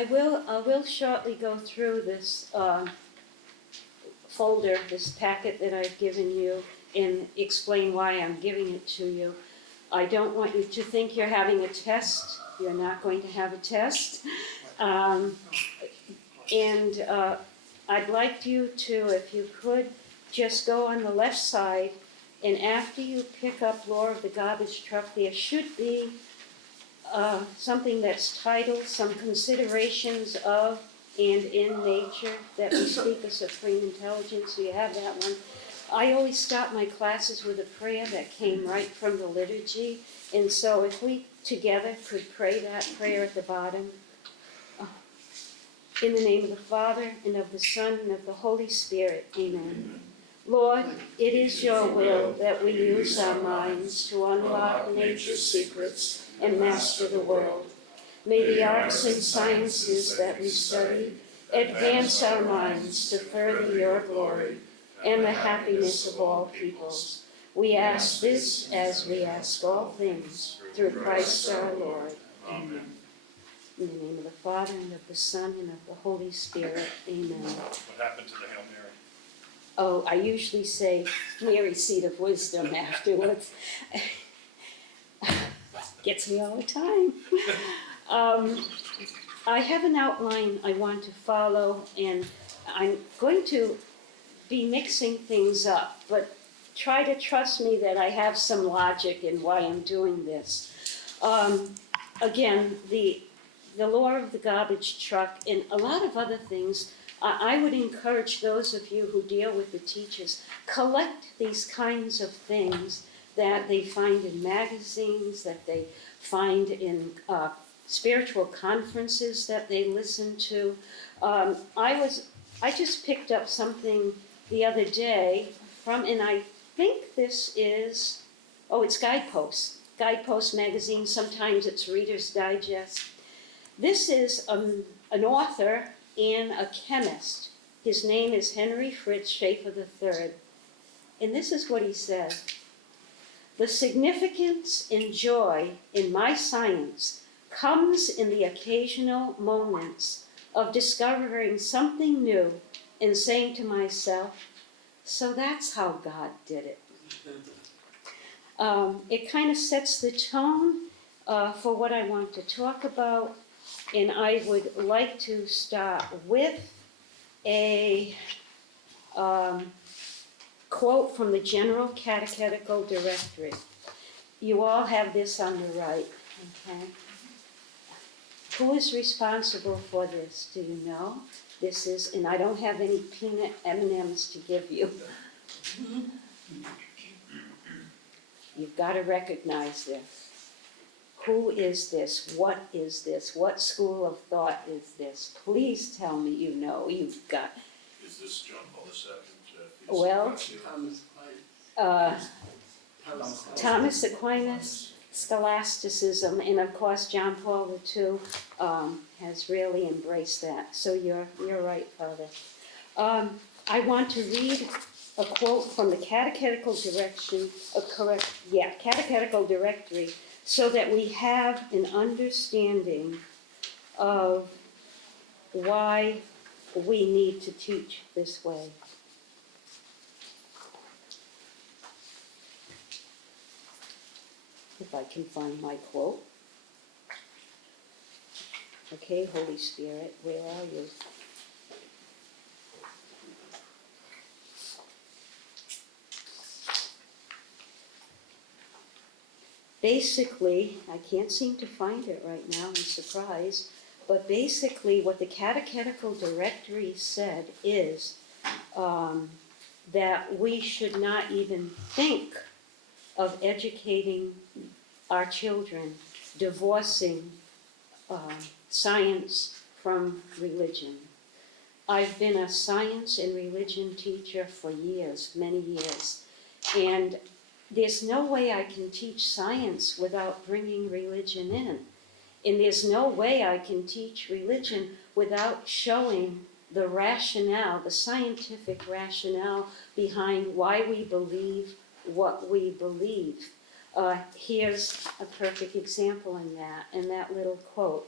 I will shortly go through this folder, this packet that I've given you, and explain why I'm giving it to you. I don't want you to think you're having a test. You're not going to have a test. I'd like you to, if you could, just go on the left side, and after you pick up Lore of the Garbage Truck, there should be something that's titled Some Considerations of and in Nature that we speak of supreme intelligence. So you have that one. I always start my classes with a prayer that came right from the liturgy. And so if we together could pray that prayer at the bottom. In the name of the Father, and of the Son, and of the Holy Spirit. Amen. Lord, it is your will that we use our minds to unlock nature's secrets and master the world. May the arts and sciences that we study advance our minds to further your glory and the happiness of all peoples. We ask this as we ask all things through Christ our Lord. Amen. In the name of the Father, and of the Son, and of the Holy Spirit. Amen. What happened to the Hail Mary? Oh, I usually say Mary, seat of wisdom afterwards. Gets me all the time. I have an outline I want to follow, and I'm going to be mixing things up, but try to trust me that I have some logic in why I'm doing this. Again, the Lore of the Garbage Truck and a lot of other things, I would encourage those of you who deal with the teachers, collect these kinds of things that they find in magazines, that they find in spiritual conferences that they listen to. I just picked up something the other day from, and I think this is, it's Guidepost magazine. Sometimes it's Reader's Digest. This is an author and a chemist. His name is Henry Fritz Schaeffer III. And this is what he says. The significance and joy in my science comes in the occasional moments of discovering something new and saying to myself, so that's how God did it. It kind of sets the tone for what I want to talk about. And I would like to start with a quote from the General Catechetical Directory. You all have this on the right, okay? Who is responsible for this? Do you know? This is, and I don't have any peanut M&Ms to give you. You've got to recognize this. Who is this? What is this? What school of thought is this? Please tell me you know. You've got. Is this John Paul II? Well, Thomas Aquinas, scholasticism, and of course John Paul II has really embraced that. So you're right, Father. I want to read a quote from the Catechetical Directory, so that we have an understanding of why we need to teach this way. If I can find my quote. Okay, Holy Spirit, where are you? Basically, I can't seem to find it right now, I'm surprised, but basically what the Catechetical Directory said is that we should not even think of educating our children, divorcing science from religion. I've been a science and religion teacher for years, many years, and there's no way I can teach science without bringing religion in. And there's no way I can teach religion without showing the rationale, the scientific rationale behind why we believe what we believe. Here's a perfect example in that little quote.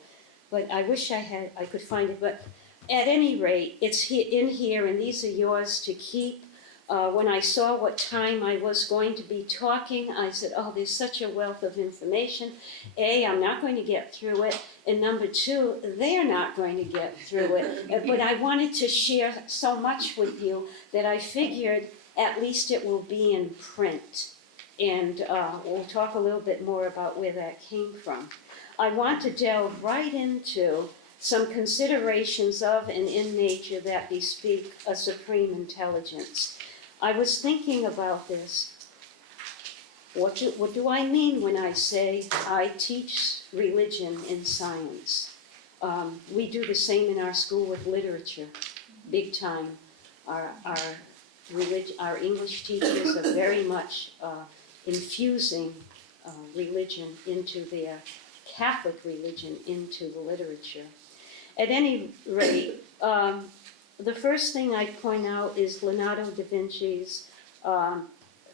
but I wish I could find it. But at any rate, it's in here, and these are yours to keep. When I saw what time I was going to be talking, I said, oh, there's such a wealth of information. A, I'm not going to get through it, and number two, they're not going to get through it. But I wanted to share so much with you that I figured at least it will be in print. And we'll talk a little bit more about where that came from. I want to delve right into some considerations of and in nature that bespeak a supreme intelligence. I was thinking about this. What do I mean when I say I teach religion in science? We do the same in our school with literature, big time. Our English teachers are very much infusing religion into their Catholic religion into the literature. At any rate, the first thing I point out is Leonardo da Vinci's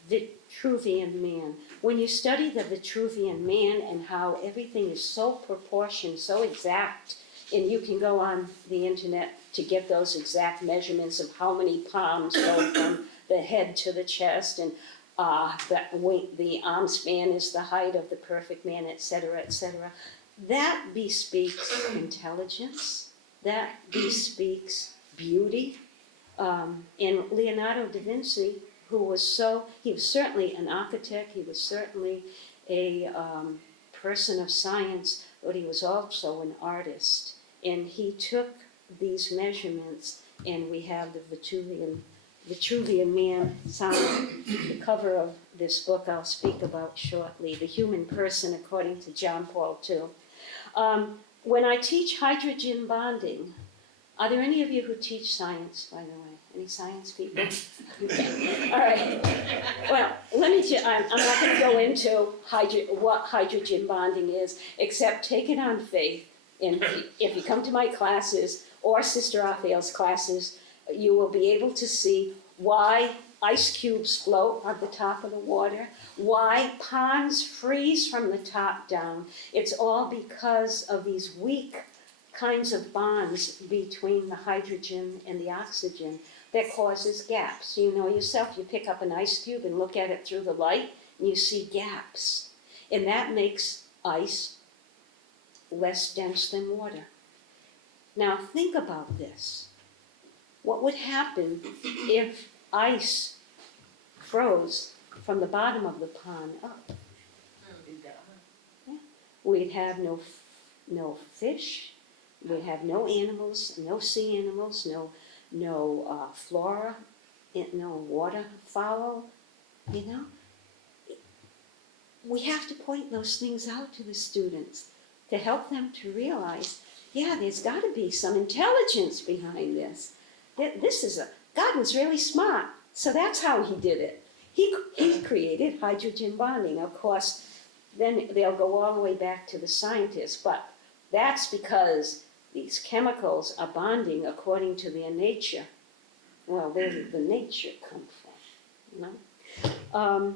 Vitruvian Man. When you study the Vitruvian Man and how everything is so proportioned, so exact, and you can go on the internet to get those exact measurements of how many palms go from the head to the chest, and the arm span is the height of the perfect man, etc., etc. That bespeaks intelligence. That bespeaks beauty. And Leonardo da Vinci, he was certainly an architect, he was certainly a person of science, but he was also an artist. And he took these measurements, and we have the Vitruvian Man sign, the cover of this book I'll speak about shortly, The Human Person According to John Paul II. When I teach hydrogen bonding, are there any of you who teach science, by the way? Any science people? Okay. All right. Well, I'm not going to go into what hydrogen bonding is, except take it on faith. And if you come to my classes or Sister Raphael's classes, you will be able to see why ice cubes float on the top of the water, why ponds freeze from the top down. It's all because of these weak kinds of bonds between the hydrogen and the oxygen that causes gaps. You know yourself, you pick up an ice cube and look at it through the light, and you see gaps. And that makes ice less dense than water. Now think about this. What would happen if ice froze from the bottom of the pond up? Yeah. We'd have no fish, we'd have no animals, no sea animals, no flora, no waterfowl, you know? We have to point those things out to the students to help them to realize, yeah, there's got to be some intelligence behind this. God was really smart, so that's how he did it. He created hydrogen bonding. Of course, then they'll go all the way back to the scientists, but that's because these chemicals are bonding according to their nature. Well, where did the nature come from? You know?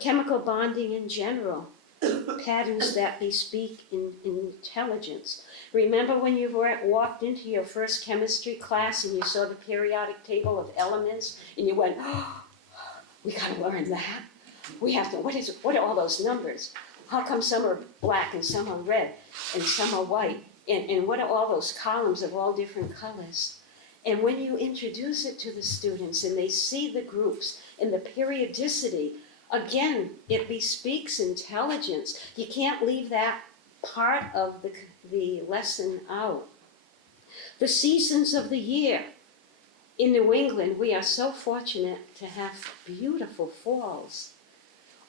Chemical bonding in general, patterns that bespeak intelligence. Remember when you walked into your first chemistry class and you saw the periodic table of elements and you went, oh, we gotta learn that. We have to, what are all those numbers? How come some are black and some are red and some are white? And what are all those columns of all different colors? And when you introduce it to the students and they see the groups and the periodicity, again, it bespeaks intelligence. You can't leave that part of the lesson out. The seasons of the year. In New England, we are so fortunate to have beautiful falls.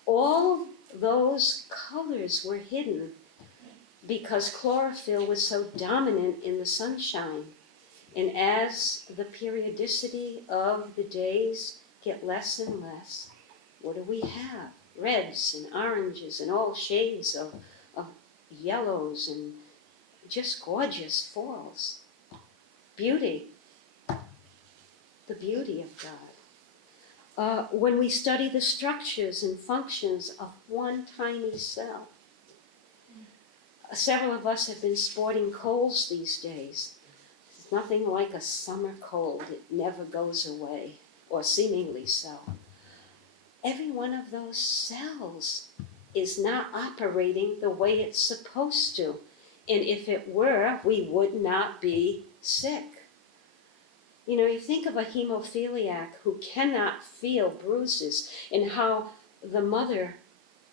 All those colors were hidden because chlorophyll was so dominant in the sunshine. And as the periodicity of the days get less and less, what do we have? Reds and oranges and all shades of yellows and just gorgeous falls. Beauty. The beauty of God. When we study the structures and functions of one tiny cell, Several of us have been sporting colds these days. It's nothing like a summer cold. It never goes away, or seemingly so. Every one of those cells is not operating the way it's supposed to. And if it were, we would not be sick. You know, you think of a hemophiliac who cannot feel bruises, and how the mother,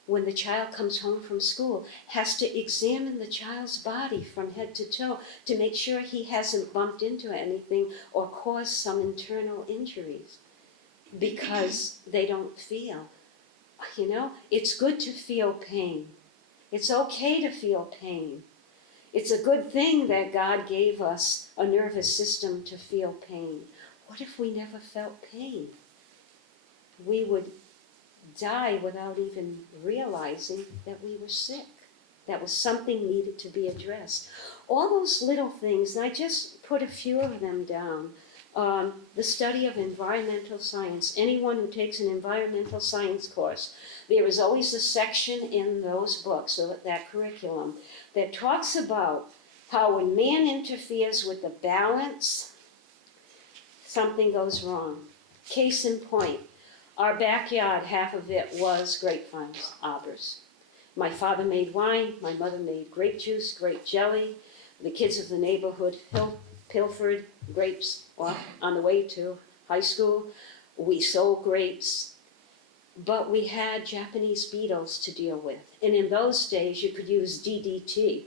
when the child comes home from school, has to examine the child's body from head to toe to make sure he hasn't bumped into anything or caused some internal injuries because they don't feel. You know, it's good to feel pain. It's okay to feel pain. It's a good thing that God gave us a nervous system to feel pain. What if we never felt pain? We would die without even realizing that we were sick. That was something needed to be addressed. All those little things, and I just put a few of them down. The study of environmental science. Anyone who takes an environmental science course, there is always a section in those books, or that curriculum, that talks about how when man interferes with the balance, something goes wrong. Case in point, our backyard, half of it was grapevines, arbors. My father made wine, my mother made grape juice, grape jelly. The kids of the neighborhood pilfered grapes on the way to high school. We sold grapes. But we had Japanese beetles to deal with. And in those days, you could use DDT.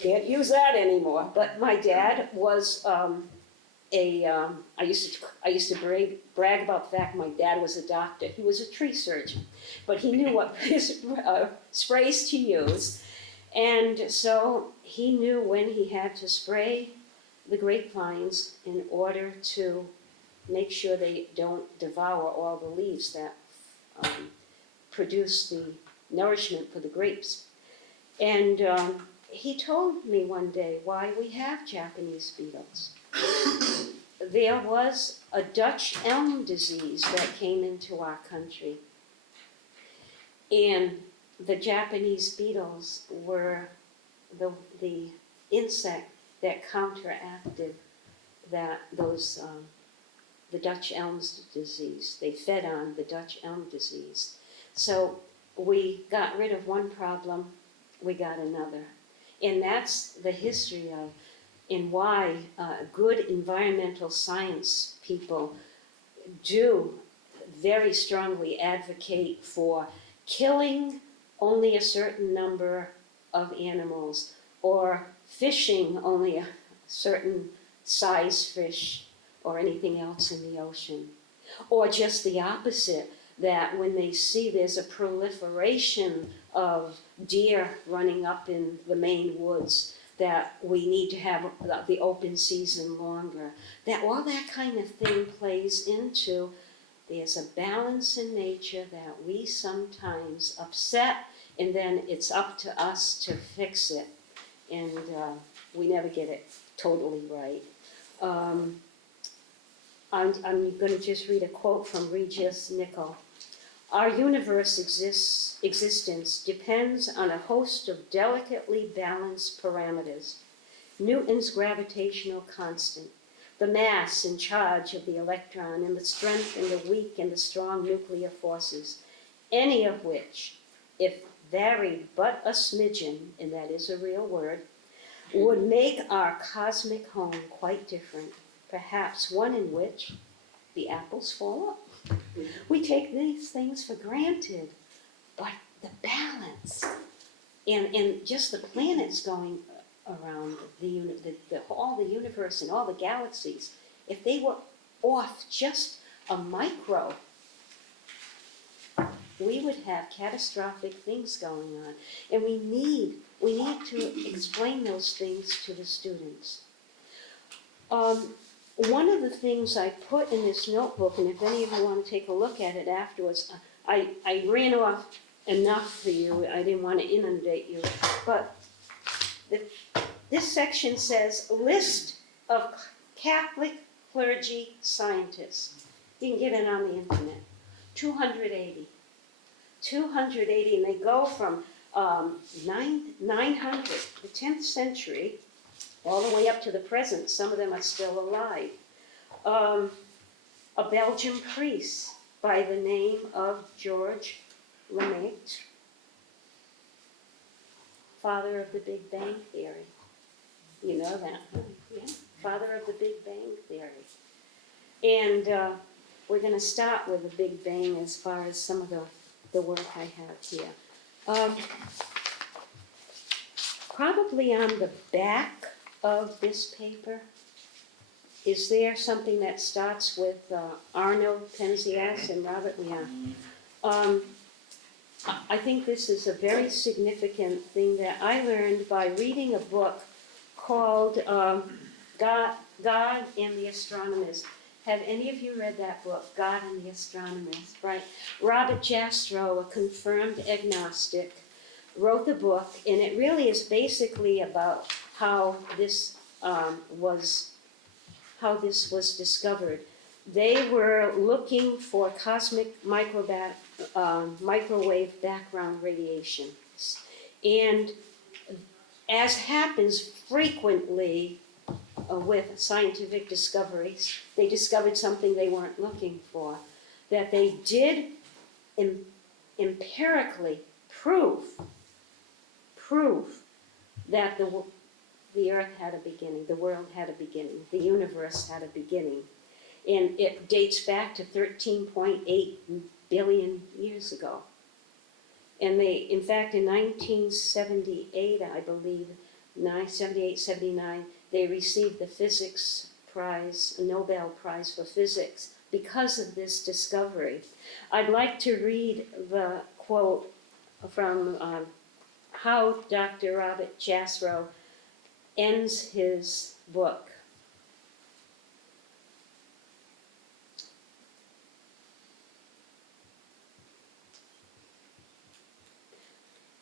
Can't use that anymore. But my dad was I used to brag about the fact my dad was a doctor. He was a tree surgeon, but he knew what sprays to use. And so he knew when he had to spray the grapevines in order to make sure they don't devour all the leaves that produce the nourishment for the grapes. And he told me one day why we have Japanese beetles. There was a Dutch elm disease that came into our country. And the Japanese beetles were the insect that counteracted the Dutch elm disease. They fed on the Dutch elm disease. So we got rid of one problem, we got another. And that's the history of and why good environmental science people do very strongly advocate for killing only a certain number of animals or fishing only a certain size fish or anything else in the ocean. Or just the opposite, that when they see there's a proliferation of deer running up in the Maine woods, that we need to have the open season longer. That all that kind of thing plays into, there's a balance in nature that we sometimes upset, and then it's up to us to fix it. And we never get it totally right. I'm going to just read a quote from Regis Nichol. Our universe existence depends on a host of delicately balanced parameters. Newton's gravitational constant, the mass and charge of the electron, and the strength and the weak and the strong nuclear forces, any of which, if varied but a smidgen, and that is a real word, would make our cosmic home quite different, perhaps one in which the apples fall up. We take these things for granted, but the balance and just the planets going around all the universe and all the galaxies, if they were off just a micro, we would have catastrophic things going on. And we need to explain those things to the students. One of the things I put in this notebook, and if any of you want to take a look at it afterwards, I ran off enough for you. I didn't want to inundate you. But this section says, list of Catholic clergy scientists. You can get it on the internet. 280, and they go from 900, the 10th century, all the way up to the present. Some of them are still alive. A Belgian priest by the name of George Frideric, father of the Big Bang Theory. You know that, huh? Yeah, father of the Big Bang Theory. And we're going to start with the Big Bang as far as some of the work I have here. Probably on the back of this paper, is there something that starts with Arno Penzias and Robert Leon? I think this is a very significant thing that I learned by reading a book called God and the Astronomers. Have any of you read that book, God and the Astronomers? Right. Robert Jastrow, a confirmed agnostic, wrote the book, and it really is basically about how this was discovered. They were looking for cosmic microwave background radiation. And as happens frequently with scientific discoveries, they discovered something they weren't looking for, that they did empirically prove that the earth had a beginning, the world had a beginning, the universe had a beginning. And it dates back to 13.8 billion years ago. And they, in fact, in 1978, I believe, 78, 79, they received the physics prize, a Nobel Prize for physics, because of this discovery. I'd like to read the quote from how Dr. Robert Jastrow ends his book.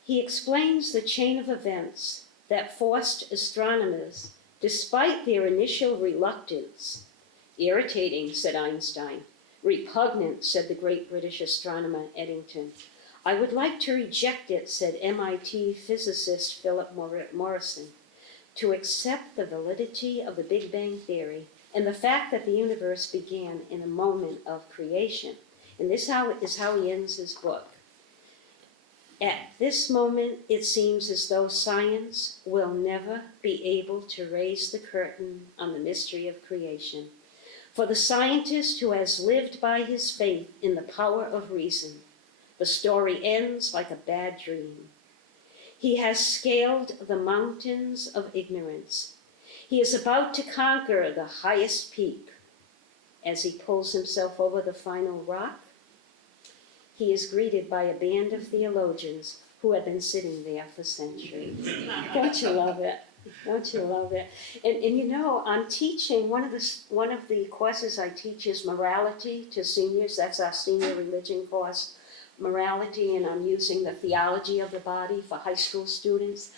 He explains the chain of events that forced astronomers, despite their initial reluctance, irritating, said Einstein, repugnant, said the great British astronomer Eddington. I would like to reject it, said MIT physicist Philip Morrison, to accept the validity of the Big Bang Theory and the fact that the universe began in a moment of creation. And this is how he ends his book. At this moment, it seems as though science will never be able to raise the curtain on the mystery of creation. For the scientist who has lived by his faith in the power of reason, the story ends like a bad dream. He has scaled the mountains of ignorance. He is about to conquer the highest peak. As he pulls himself over the final rock, he is greeted by a band of theologians who have been sitting there for centuries. Don't you love it? Don't you love it? And you know, I'm teaching, one of the courses I teach is morality to seniors. That's our senior religion course, morality, and I'm using the theology of the body for high school students.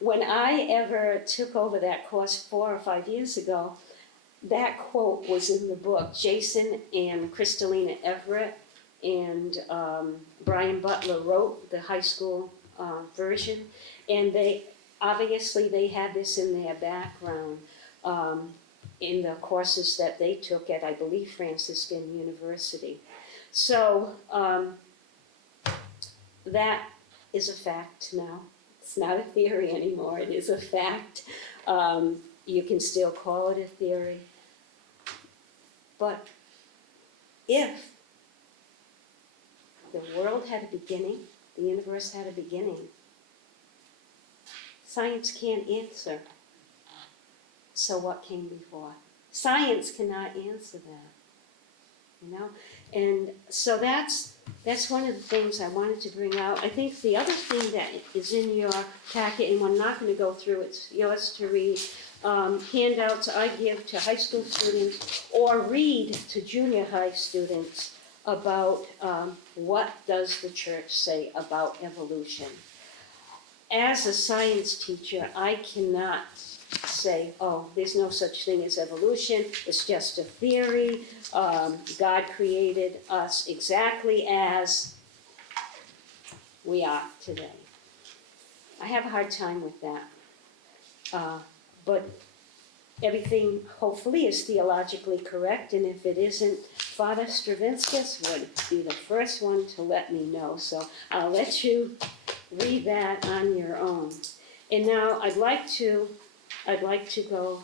When I ever took over that course 4 or 5 years ago, that quote was in the book. Jason and Kristalina Everett and Brian Butler wrote the high school version, and they had this in their background in the courses that they took at, I believe, Franciscan University. So that is a fact now. It's not a theory anymore. It is a fact. You can still call it a theory. But if the world had a beginning, the universe had a beginning, science can't answer. So what came before? Science cannot answer that, you know? And so that's one of the things I wanted to bring out. I think the other thing that is in your packet, and I'm not going to go through, it's yours to read, handouts I give to high school students or read to junior high students about what does the church say about evolution. As a science teacher, I cannot say, oh, there's no such thing as evolution, it's just a theory, God created us exactly as we are today. I have a hard time with that. But everything hopefully is theologically correct, and if it isn't, Father Stravinskas would be the first one to let me know. So I'll let you read that on your own. And now I'd like to go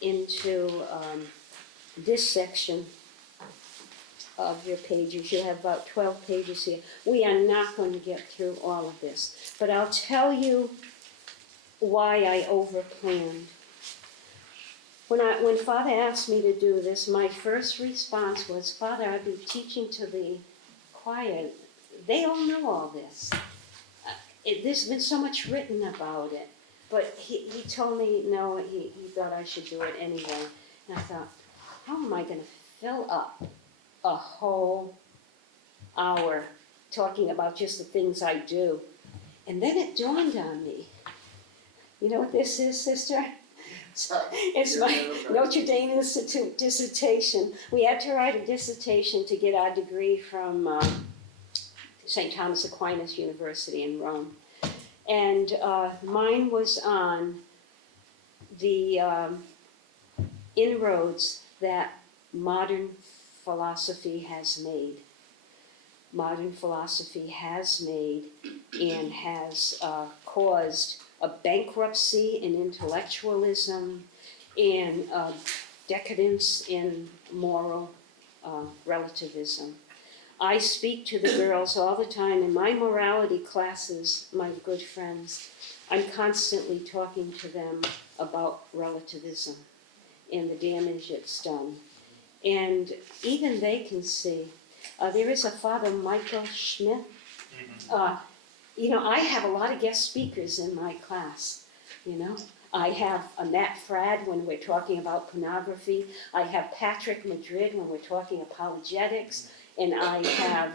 into this section of your pages. You have about 12 pages here. We are not going to get through all of this, but I'll tell you why I overplanned. When Father asked me to do this, my first response was, Father, I've been teaching to the choir. They all know all this. There's been so much written about it. But he told me, no, he thought I should do it anyway. And I thought, how am I going to fill up a whole hour talking about just the things I do? And then it dawned on me. You know what this is, sister? It's my Notre Dame Institute dissertation. We had to write a dissertation to get our degree from St. Thomas Aquinas University in Rome. And mine was on the inroads that modern philosophy has made. Modern philosophy has made and has caused a bankruptcy in intellectualism and decadence in moral relativism. I speak to the girls all the time in my morality classes, my good friends. I'm constantly talking to them about relativism and the damage it's done. And even they can see. There is a Father Michael Schmidt. I have a lot of guest speakers in my class, I have Matt Fradd when we're talking about pornography. I have Patrick Madrid when we're talking apologetics. And I have,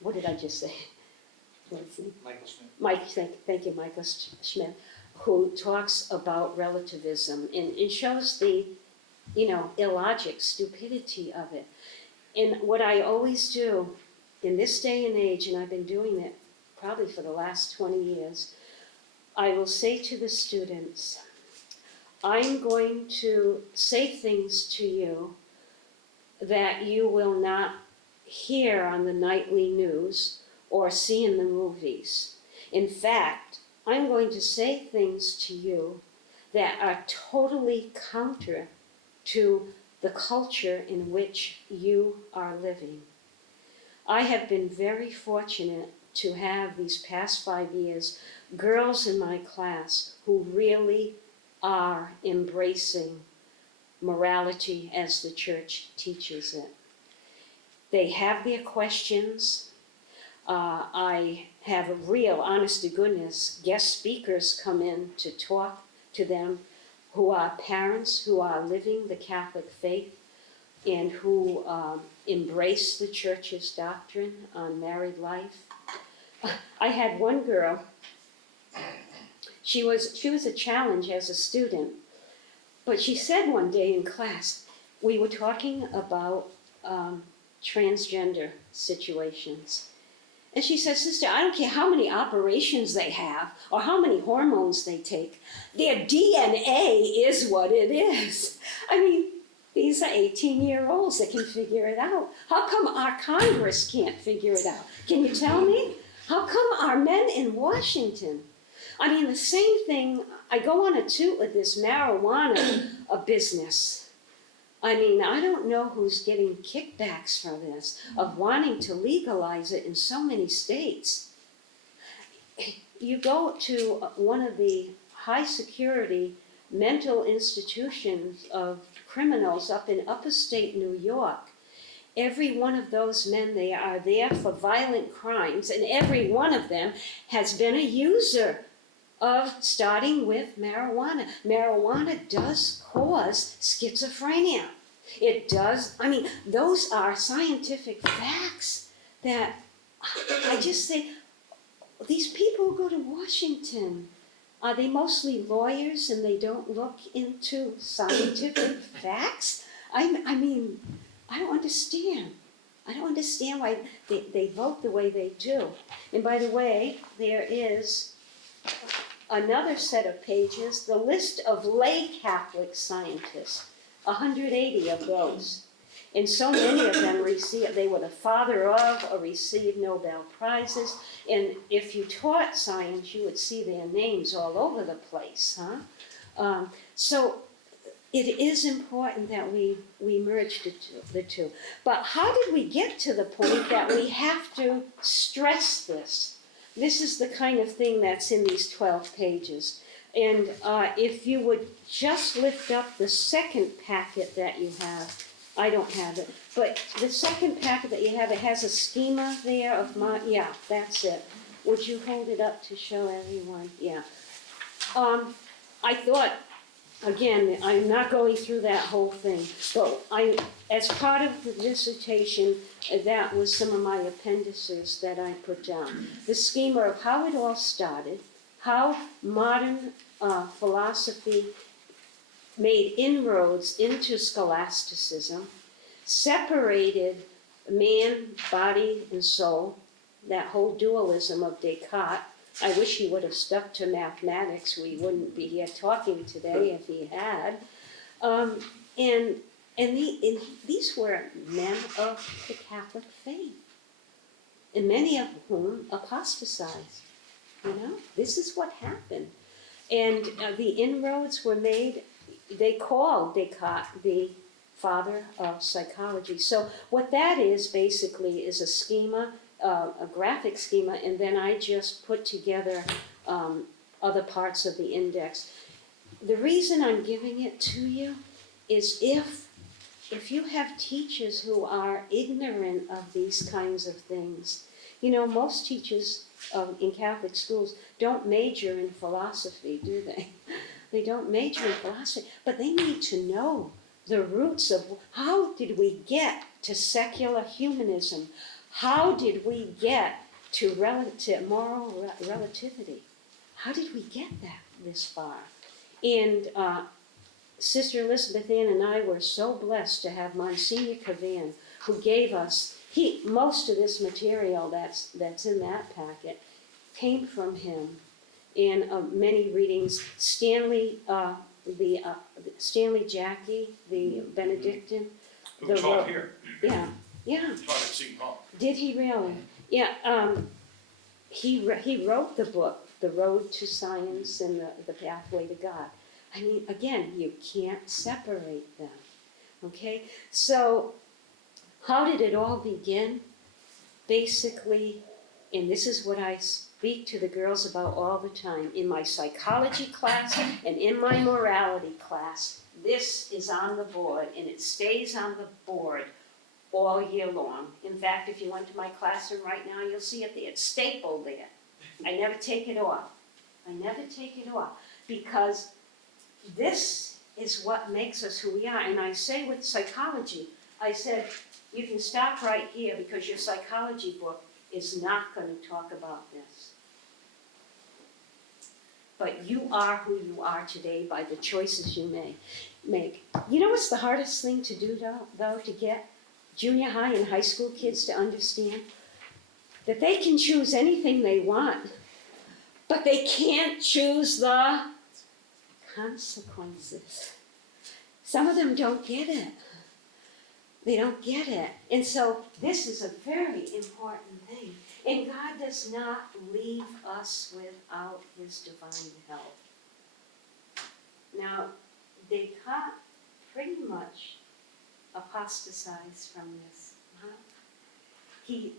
what did I just say? What's his name? Michael Schmidt. Thank you, Michael Schmidt, who talks about relativism and shows the, illogic, stupidity of it. And what I always do in this day and age, and I've been doing it probably for the last 20 years, I will say to the students, I'm going to say things to you that you will not hear on the nightly news or see in the movies. In fact, I'm going to say things to you that are totally counter to the culture in which you are living. I have been very fortunate to have these past 5 years girls in my class who really are embracing morality as the church teaches it. They have their questions. I have a real, honest to goodness, guest speakers come in to talk to them who are parents who are living the Catholic faith and who embrace the church's doctrine on married life. I had one girl, she was a challenge as a student. But she said one day in class, we were talking about transgender situations. And she said, Sister, I don't care how many operations they have or how many hormones they take. Their DNA is what it is. I mean, these are 18-year-olds that can figure it out. How come our Congress can't figure it out? Can you tell me? How come our men in Washington? I mean, the same thing, I go on a toot with this marijuana business. I mean, I don't know who's getting kickbacks from this, of wanting to legalize it in so many states. You go to one of the high security mental institutions of criminals up in upstate New York. Every one of those men, they are there for violent crimes, and every one of them has been a user of starting with marijuana. Marijuana does cause schizophrenia. It does, those are scientific facts that I just say, these people who go to Washington, are they mostly lawyers and they don't look into scientific facts? I don't understand. I don't understand why they vote the way they do. And by the way, there is another set of pages, the list of lay Catholic scientists, 180 of those. And so many of them they were the father of or received Nobel Prizes. And if you taught science, you would see their names all over the place, huh? So it is important that we merge the two. But how did we get to the point that we have to stress this? This is the kind of thing that's in these 12 pages. And if you would just lift up the second packet that you have, I don't have it, but the second packet that you have, it has a schema there of yeah, that's it. Would you hold it up to show everyone? Yeah. I thought, again, I'm not going through that whole thing, but as part of the dissertation, that was some of my appendices that I put down. The schema of how it all started, how modern philosophy made inroads into scholasticism, separated man, body, and soul, that whole dualism of Descartes. I wish he would have stuck to mathematics. We wouldn't be here talking today if he had. And these were men of the Catholic faith, and many of whom apostatized. You know, this is what happened. And the inroads were made. They called Descartes the father of psychology. So what that is basically is a schema, a graphic schema, and then I just put together other parts of the index. The reason I'm giving it to you is if you have teachers who are ignorant of these kinds of things, you know, most teachers in Catholic schools don't major in philosophy, do they? They don't major in philosophy, but they need to know the roots of how did we get to secular humanism? How did we get to moral relativity? How did we get this far? And Sister Elizabeth Ann and I were so blessed to have Monsignor Cavan, who gave us most of this material that's in that packet came from him. And many readings, Stanley Jackie, the Benedictine. Who taught here? Yeah. Taught at Seton. Did he really? Yeah. He wrote the book, The Road to Science and the Pathway to God. I mean, again, you can't separate them. Okay? So, how did it all begin? Basically, and this is what I speak to the girls about all the time, in my psychology class and in my morality class, this is on the board, and it stays on the board all year long. In fact, if you went to my classroom right now, you'll see it there. It's stapled there. I never take it off. Because this is what makes us who we are. And I say with psychology, I said, you can stop right here because your psychology book is not going to talk about this. But you are who you are today by the choices you make. You know what's the hardest thing to do, though, to get junior high and high school kids to understand? That they can choose anything they want, but they can't choose the consequences. Some of them don't get it. They don't get it. And so this is a very important thing. And God does not leave us without his divine help. Now, Descartes pretty much apostatized from this.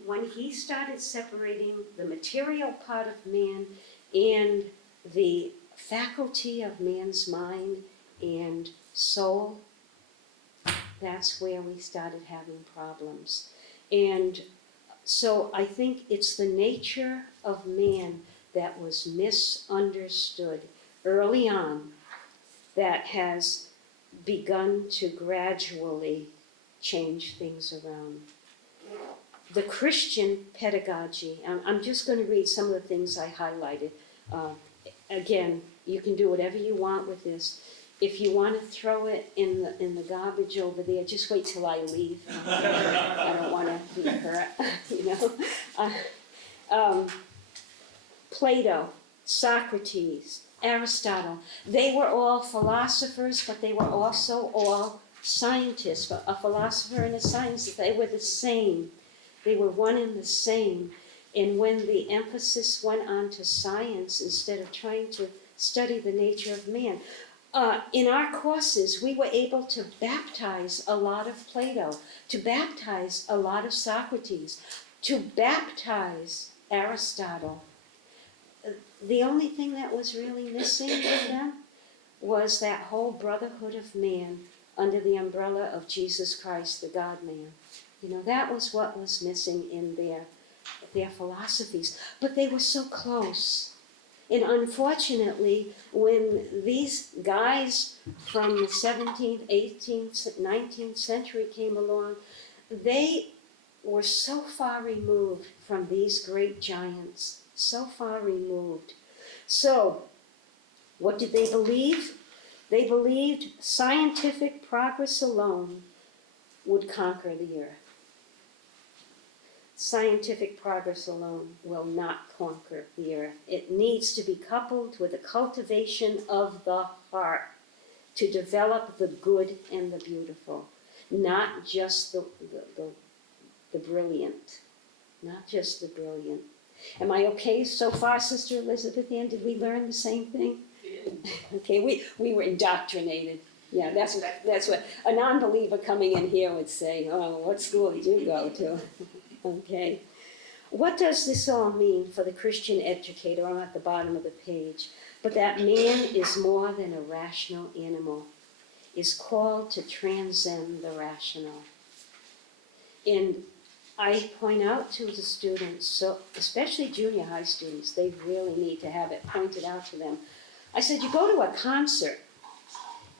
When he started separating the material part of man and the faculty of man's mind and soul, that's where we started having problems. And so I think it's the nature of man that was misunderstood early on that has begun to gradually change things around. The Christian pedagogy, I'm just going to read some of the things I highlighted. Again, you can do whatever you want with this. if you want to throw it in the garbage over there, just wait till I leave. I don't want to be hurt, you know. Plato, Socrates, Aristotle, they were all philosophers, but they were also all scientists. A philosopher and a scientist, they were the same. They were one and the same. And when the emphasis went on to science instead of trying to study the nature of man, in our courses, we were able to baptize a lot of Plato, to baptize a lot of Socrates, to baptize Aristotle. The only thing that was really missing with them was that whole brotherhood of man under the umbrella of Jesus Christ, the God-man. You know, that was what was missing in their philosophies. But they were so close. And unfortunately, when these guys from the 17th, 18th, 19th century came along, they were so far removed from these great giants. So far removed. So, what did they believe? They believed scientific progress alone would conquer the earth. Scientific progress alone will not conquer the earth. It needs to be coupled with a cultivation of the heart to develop the good and the beautiful, not just the brilliant. Not just the brilliant. Am I okay so far, Sister Elizabeth Ann? Did we learn the same thing? Okay, we were indoctrinated. Yeah, that's what a non-believer coming in here would say. Oh, what school did you go to? Okay. What does this all mean for the Christian educator? I'm at the bottom of the page. But that man is more than a rational animal, is called to transcend the rational. And I point out to the students, so especially junior high students, they really need to have it pointed out to them. I said, you go to a concert,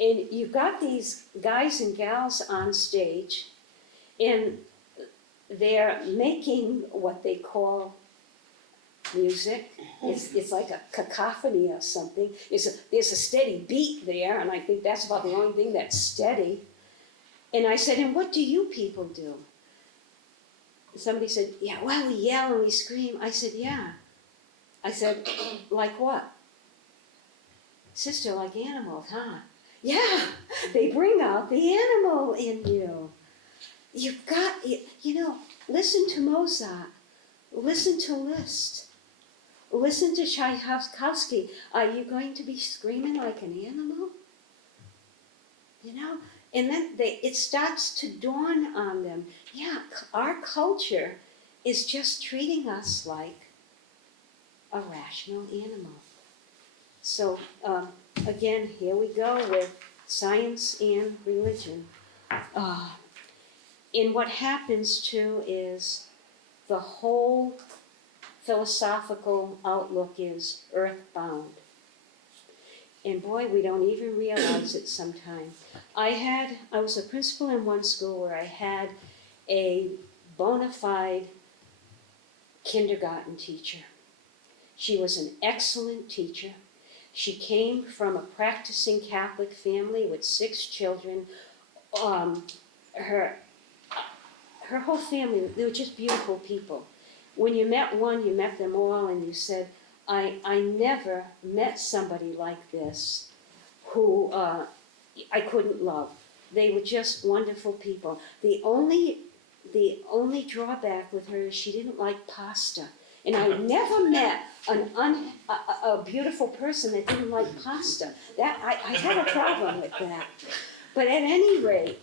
and you've got these guys and gals on stage, and they're making what they call music. It's like a cacophony or something. There's a steady beat there, and I think that's about the only thing that's steady. And I said, and what do you people do? Somebody said, yeah, well, we yell and we scream. I said, yeah. I said, like what? Sister, like animals, huh? Yeah, they bring out the animal in you. You've got, you know, listen to Mozart. Listen to Liszt. Listen to Tchaikovsky. Are you going to be screaming like an animal? You know? And then it starts to dawn on them, yeah, our culture is just treating us like a rational animal. So, again, here we go with science and religion. And what happens too is the whole philosophical outlook is earthbound. And boy, we don't even realize it sometimes. I was a principal in one school where I had a bona fide kindergarten teacher. She was an excellent teacher. She came from a practicing Catholic family with 6 children. Her whole family, they were just beautiful people. When you met one, you met them all, and you said, I never met somebody like this who I couldn't love. They were just wonderful people. The only drawback with her is she didn't like pasta. And I never met a beautiful person that didn't like pasta. I had a problem with that. But at any rate,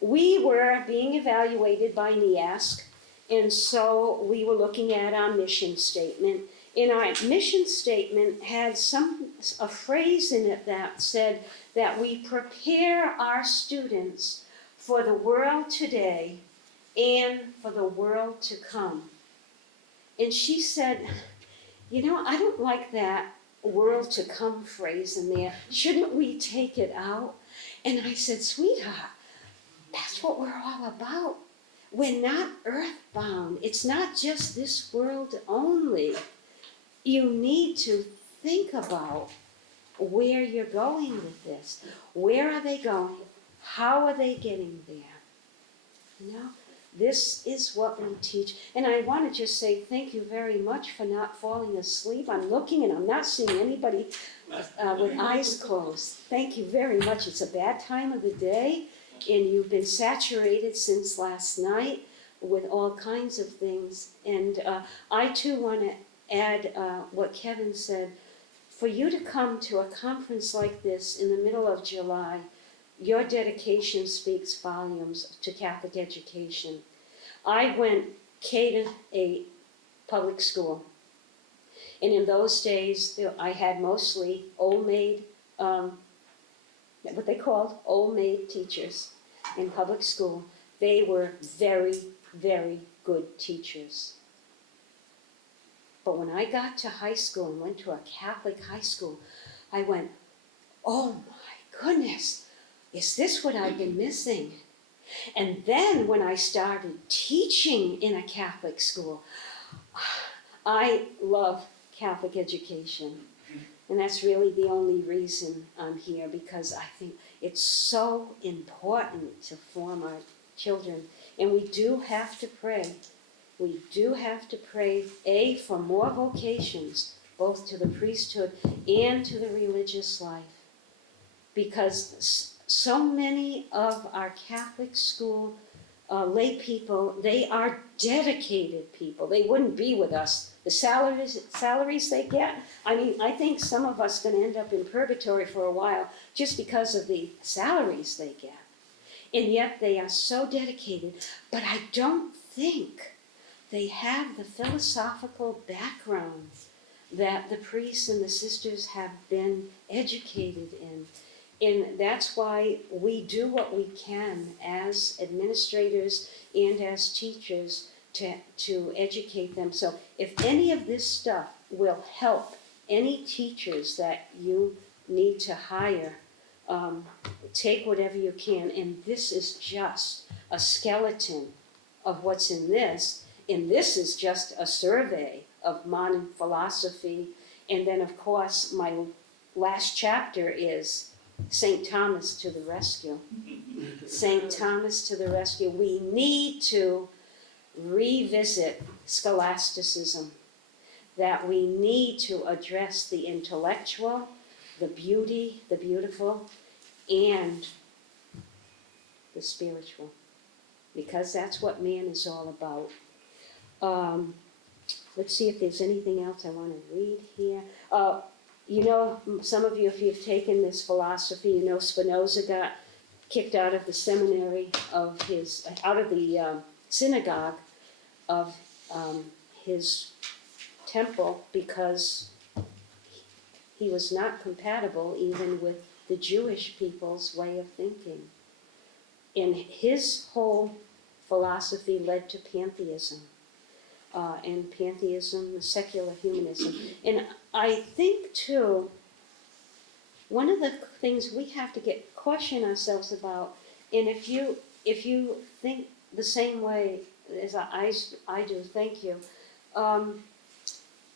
we were being evaluated by NIASC, and so we were looking at our mission statement. And our mission statement had a phrase in it that said that we prepare our students for the world today and for the world to come. And she said, you know, I don't like that world to come phrase in there. Shouldn't we take it out? And I said, sweetheart, that's what we're all about. We're not earthbound. It's not just this world only. You need to think about where you're going with this. Where are they going? How are they getting there? You know, this is what we teach. And I want to just say thank you very much for not falling asleep. I'm looking and I'm not seeing anybody with eyes closed. Thank you very much. It's a bad time of the day, and you've been saturated since last night with all kinds of things. And I too want to add what Kevin said. For you to come to a conference like this in the middle of July, your dedication speaks volumes to Catholic education. I went K to 8 public school, and in those days I had mostly old maid, what they called old maid teachers in public school. They were very, very good teachers. But when I got to high school and went to a Catholic high school, I went, oh my goodness, is this what I've been missing? And then when I started teaching in a Catholic school, I love Catholic education. And that's really the only reason I'm here, because I think it's so important to form our children. And we do have to pray. We do have to pray, for more vocations, both to the priesthood and to the religious life. Because so many of our Catholic school lay people, they are dedicated people. They wouldn't be with us. The salaries they get, I mean, I think some of us are going to end up in purgatory for a while just because of the salaries they get. And yet they are so dedicated. But I don't think they have the philosophical background that the priests and the sisters have been educated in. And that's why we do what we can as administrators and as teachers to educate them. So if any of this stuff will help any teachers that you need to hire, take whatever you can. And this is just a skeleton of what's in this. And this is just a survey of modern philosophy. And then, of course, my last chapter is St. Thomas to the rescue. St. Thomas to the rescue. We need to revisit scholasticism, that we need to address the intellectual, the beauty, the beautiful, and the spiritual, because that's what man is all about. Let's see if there's anything else I want to read here. You know, some of you, if you've taken this philosophy, you know Spinoza got kicked out of the seminary out of the synagogue of his temple, because he was not compatible even with the Jewish people's way of thinking. And his whole philosophy led to pantheism. And pantheism, secular humanism. And I think, too, one of the things we have to caution ourselves about, and if you think the same way as I do, thank you,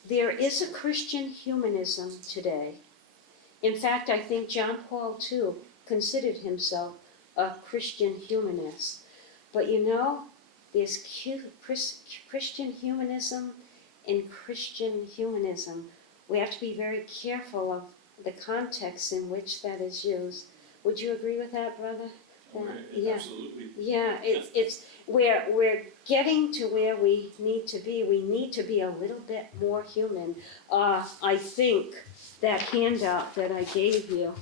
there is a Christian humanism today. In fact, I think John Paul, too, considered himself a Christian humanist. But you know, there's Christian humanism and Christian humanism. We have to be very careful of the context in which that is used. Would you agree with that, brother? Yeah, absolutely. Yeah, it's we're getting to where we need to be. We need to be a little bit more human. I think that handout that I gave you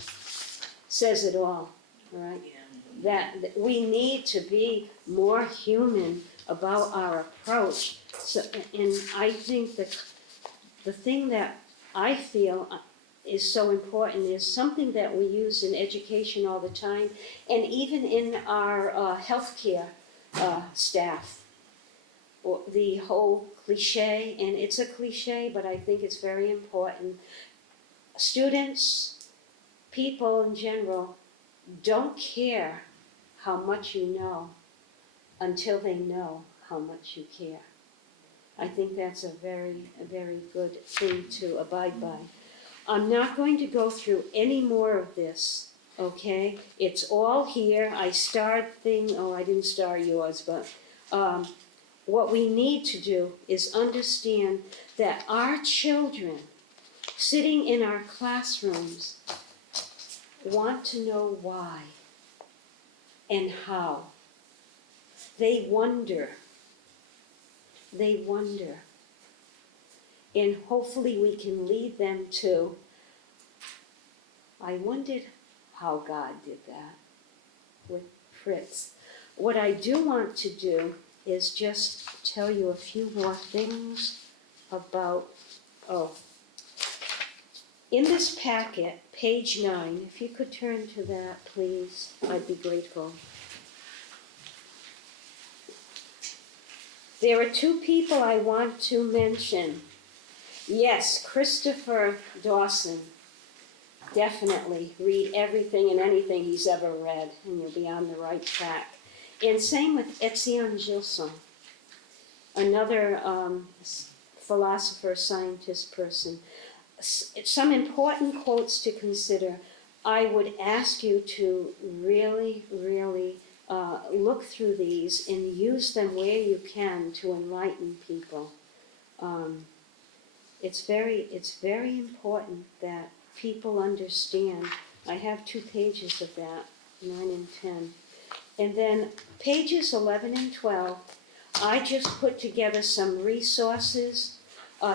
says it all right? That we need to be more human about our approach. So, and I think that the thing that I feel is so important is something that we use in education all the time, and even in our healthcare staff. The whole cliche, and it's a cliche, but I think it's very important. Students, people in general, don't care how much you know until they know how much you care. I think that's a very good thing to abide by. I'm not going to go through any more of this, okay? It's all here. I starred I didn't star yours, but what we need to do is understand that our children sitting in our classrooms want to know why and how. They wonder. They wonder. And hopefully we can lead them to, I wondered how God did that with Fritz. What I do want to do is just tell you a few more things about, in this packet, page 9, if you could turn to that, please, I'd be grateful. There are two people I want to mention. Yes, Christopher Dawson. Definitely read everything and anything he's ever read, and you'll be on the right track. And same with Etienne Gilson, another philosopher, scientist person. Some important quotes to consider. I would ask you to really, really look through these and use them where you can to enlighten people. It's very important that people understand. I have 2 pages of that, 9 and 10. And then pages 11 and 12, I just put together some resources.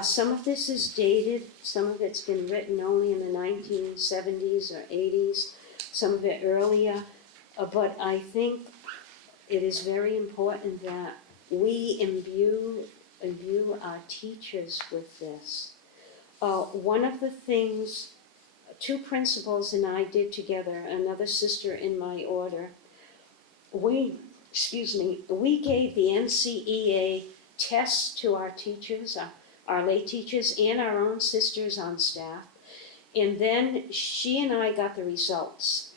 Some of this is dated, some of it's been written only in the 1970s or 80s, some of it earlier. But I think it is very important that we imbue our teachers with this. One of the things, 2 principals and I did together, another sister in my order, we gave the NCEA tests to our teachers, our lay teachers, and our own sisters on staff. And then she and I got the results.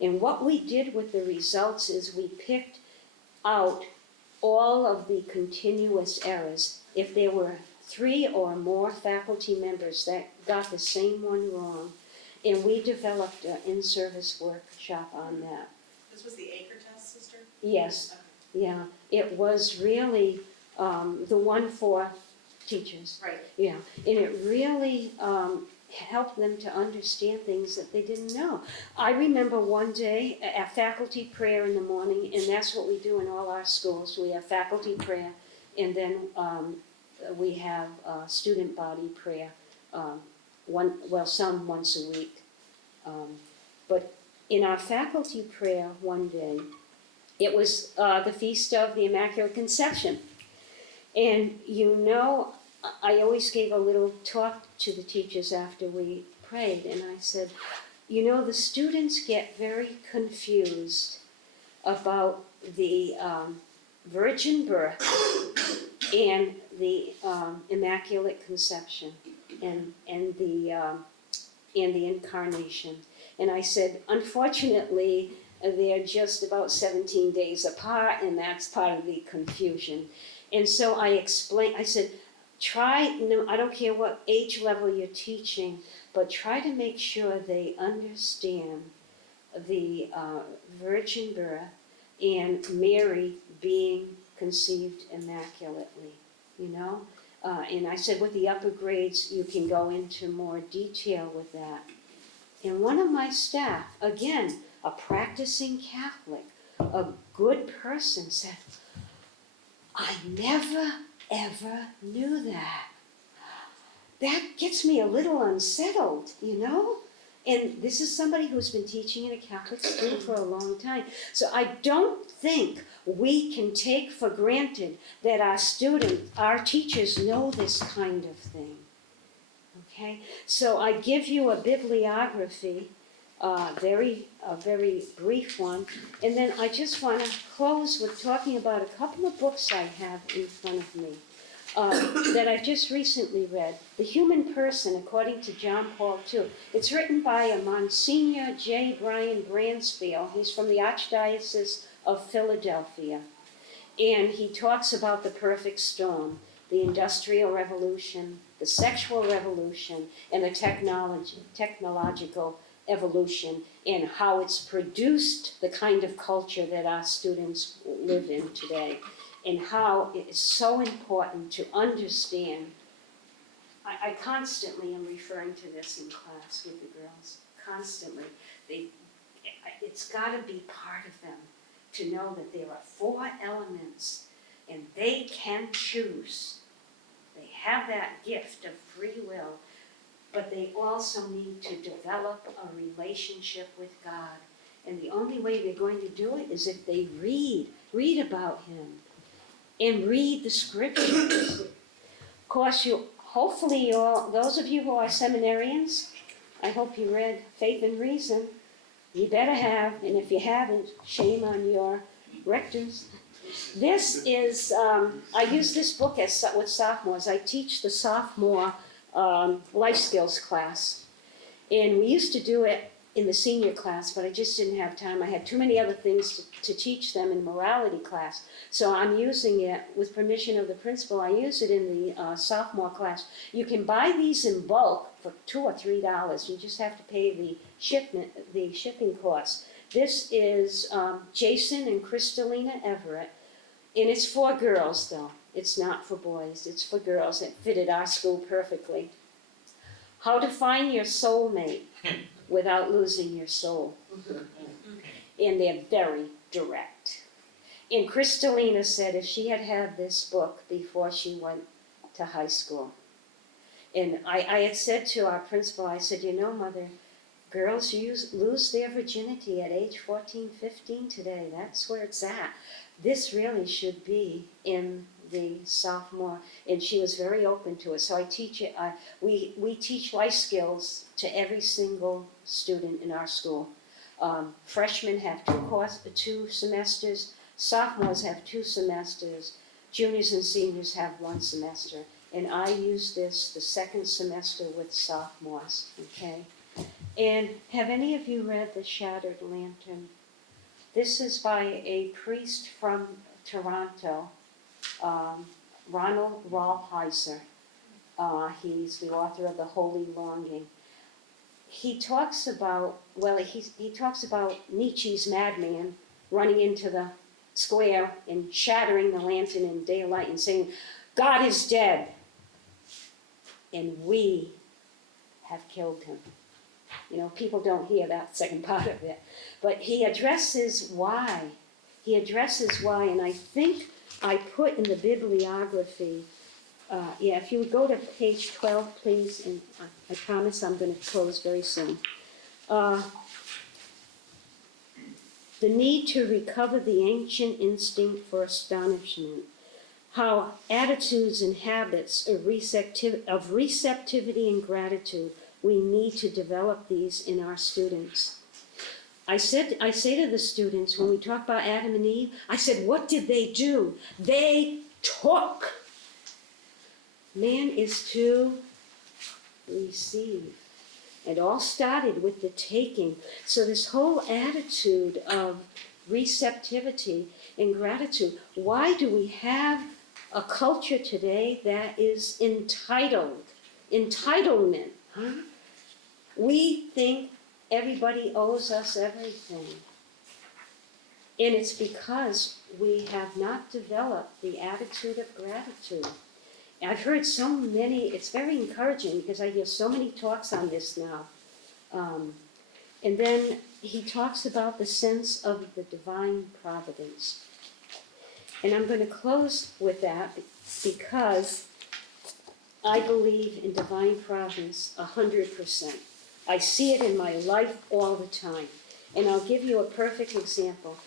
And what we did with the results is we picked out all of the continuous errors. If there were 3 or more faculty members that got the same one wrong, and we developed an in-service workshop on that. This was the Acre test, sister? Yes, Okay. yeah, it was really the one for teachers. Right. Yeah, and it really helped them to understand things that they didn't know. I remember one day a faculty prayer in the morning, and that's what we do in all our schools. We have faculty prayer, and then we have student body prayer, some once a week. But in our faculty prayer one day, it was the Feast of the Immaculate Conception. And I always gave a little talk to the teachers after we prayed, and I said, the students get very confused about the virgin birth and the Immaculate Conception and the Incarnation. And I said, unfortunately, they're just about 17 days apart, and that's part of the confusion. And so I explained, I said, I don't care what age level you're teaching, but try to make sure they understand the virgin birth and Mary being conceived immaculately, And I said, with the upper grades, you can go into more detail with that. And one of my staff, again, a practicing Catholic, a good person, said, I never, ever knew that. That gets me a little unsettled, And this is somebody who's been teaching in a Catholic school for a long time. So I don't think we can take for granted that our teachers know this kind of thing. Okay? So I give you a bibliography, a very brief one, and then I just want to close with talking about a couple of books I have in front of me that I've just recently read. The Human Person, according to John Paul II. It's written by a Monsignor J. Brian Bransfield. He's from the Archdiocese of Philadelphia. And he talks about the perfect storm, the Industrial Revolution, the sexual revolution and the technological evolution, and how it's produced the kind of culture that our students live in today, and how it's so important to understand. I constantly am referring to this in class with the girls, constantly. It's gotta be part of them to know that there are 4 elements and they can choose. They have that gift of free will, but they also need to develop a relationship with God. And the only way they're going to do it is if they read about Him and read the scriptures. Of course, hopefully those of you who are seminarians, I hope you read Faith and Reason. You better have, and if you haven't, shame on your rectors. This is, I use this book with sophomores. I teach the sophomore life skills class. And we used to do it in the senior class, but I just didn't have time. I had too many other things to teach them in morality class. So I'm using it, with permission of the principal, I use it in the sophomore class. You can buy these in bulk for $2 or $3. You just have to pay the shipping cost. This is Jason and Kristalina Everett, and it's for girls though. It's not for boys, it's for girls. It fitted our school perfectly. How to find your soulmate without losing your soul. And they're very direct. And Kristalina said if she had had this book before she went to high school. And I had said to our principal, I said, you know, Mother, girls lose their virginity at age 14, 15 today. That's where it's at. This really should be in the sophomore, and she was very open to it. So I teach it. We teach life skills to every single student in our school. Freshmen have 2 semesters. Sophomores have 2 semesters. Juniors and seniors have 1 semester. And I use this the 2nd semester with sophomores. Okay. And have any of you read The Shattered Lantern? This is by a priest from Toronto, Ronald Rolheiser. He's the author of The Holy Longing. He talks about, he talks about Nietzsche's madman running into the square and shattering the lantern in daylight and saying, God is dead, and we have killed him. You know, people don't hear that second part of it. But he addresses why. And I think I put in the bibliography, if you would go to page 12, please, and I promise I'm going to close very soon. The need to recover the ancient instinct for astonishment. How attitudes and habits of receptivity and gratitude, we need to develop these in our students. I say to the students, when we talk about Adam and Eve, I said, what did they do? They took. Man is to receive. It all started with the taking. So this whole attitude of receptivity and gratitude. Why do we have a culture today that is entitled? Entitlement. Huh? We think everybody owes us everything. And it's because we have not developed the attitude of gratitude. I've heard so many, it's very encouraging because I hear so many talks on this now. And then he talks about the sense of the divine providence. And I'm going to close with that because I believe in divine providence 100%. I see it in my life all the time. And I'll give you a perfect example.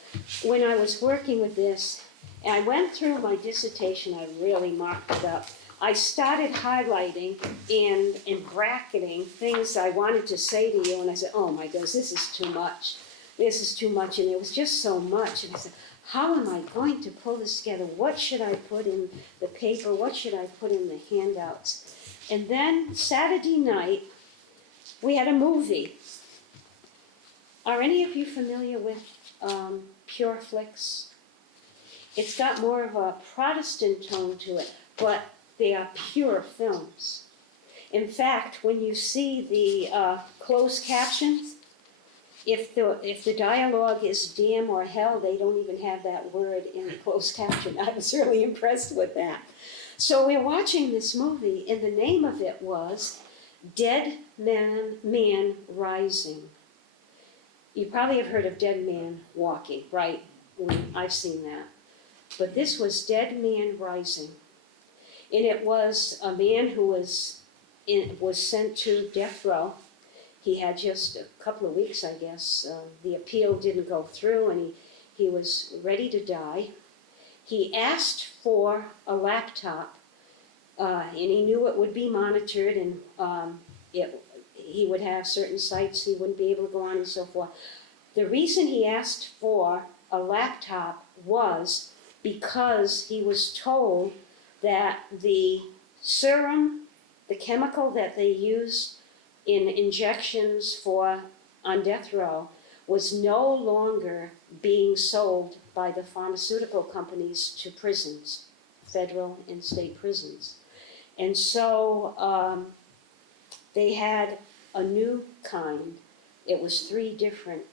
When I was working with this, and I went through my dissertation, I really marked it up. I started highlighting and bracketing things I wanted to say to you, and I said, oh my gosh, this is too much. This is too much, and it was just so much. And I said, how am I going to pull this together? What should I put in the paper? What should I put in the handouts? And then Saturday night, we had a movie. Are any of you familiar with Pure Flix? It's got more of a Protestant tone to it, but they are pure films. In fact, when you see the closed captions, if the dialogue is damn or hell, they don't even have that word in the closed caption. I was really impressed with that. So we're watching this movie, and the name of it was Dead Man Rising. You probably have heard of Dead Man Walking, right? I've seen that. But this was Dead Man Rising. And it was a man who was sent to death row. He had just a couple of weeks, I guess. The appeal didn't go through, and he was ready to die. He asked for a laptop, and he knew it would be monitored, and he would have certain sites he wouldn't be able to go on and so forth. The reason he asked for a laptop was because he was told that the serum, the chemical that they used in injections on death row, was no longer being sold by the pharmaceutical companies to prisons, federal and state prisons. And so they had a new kind. It was 3 different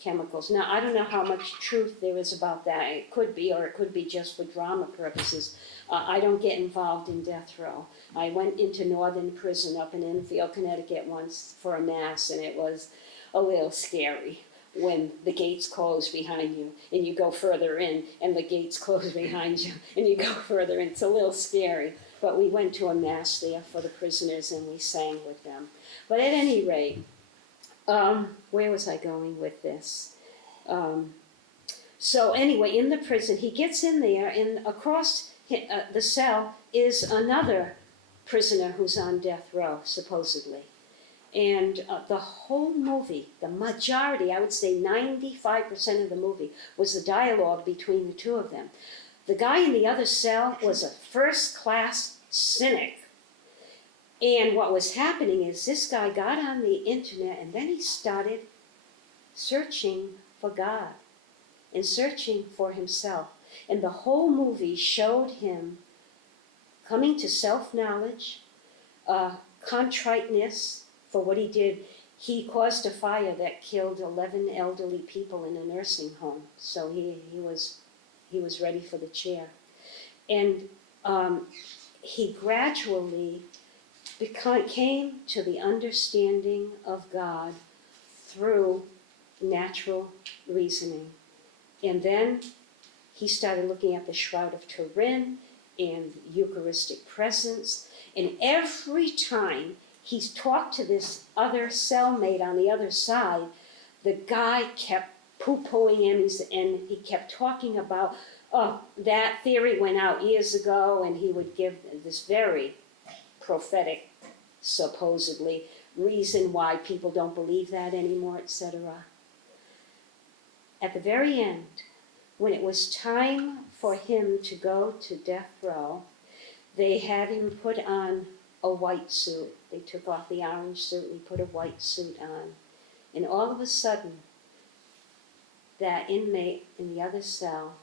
chemicals. Now, I don't know how much truth there is about that. It could be, or it could be just for drama purposes. I don't get involved in death row. I went into Northern Prison up in Enfield, Connecticut once for a mass, and it was a little scary when the gates close behind you and you go further in, and the gates close behind you and you go further in. It's a little scary. But we went to a mass there for the prisoners, and we sang with them. But at any rate, where was I going with this? So anyway, in the prison, he gets in there, and across the cell is another prisoner who's on death row, supposedly. And the whole movie, the majority, I would say 95% of the movie, was the dialogue between the 2 of them. The guy in the other cell was a first-class cynic. And what was happening is this guy got on the internet, and then he started searching for God and searching for himself. And the whole movie showed him coming to self-knowledge, contriteness for what he did. He caused a fire that killed 11 elderly people in a nursing home. So he was ready for the chair. And he gradually came to the understanding of God through natural reasoning. And then he started looking at the Shroud of Turin and Eucharistic presence. And every time he talked to this other cellmate on the other side, the guy kept poo-pooing him, and he kept talking about, oh, that theory went out years ago, and he would give this very prophetic, supposedly, reason why people don't believe that anymore, etc. At the very end, when it was time for him to go to death row, they had him put on a white suit. They took off the orange suit and he put a white suit on. And all of a sudden, that inmate in the other cell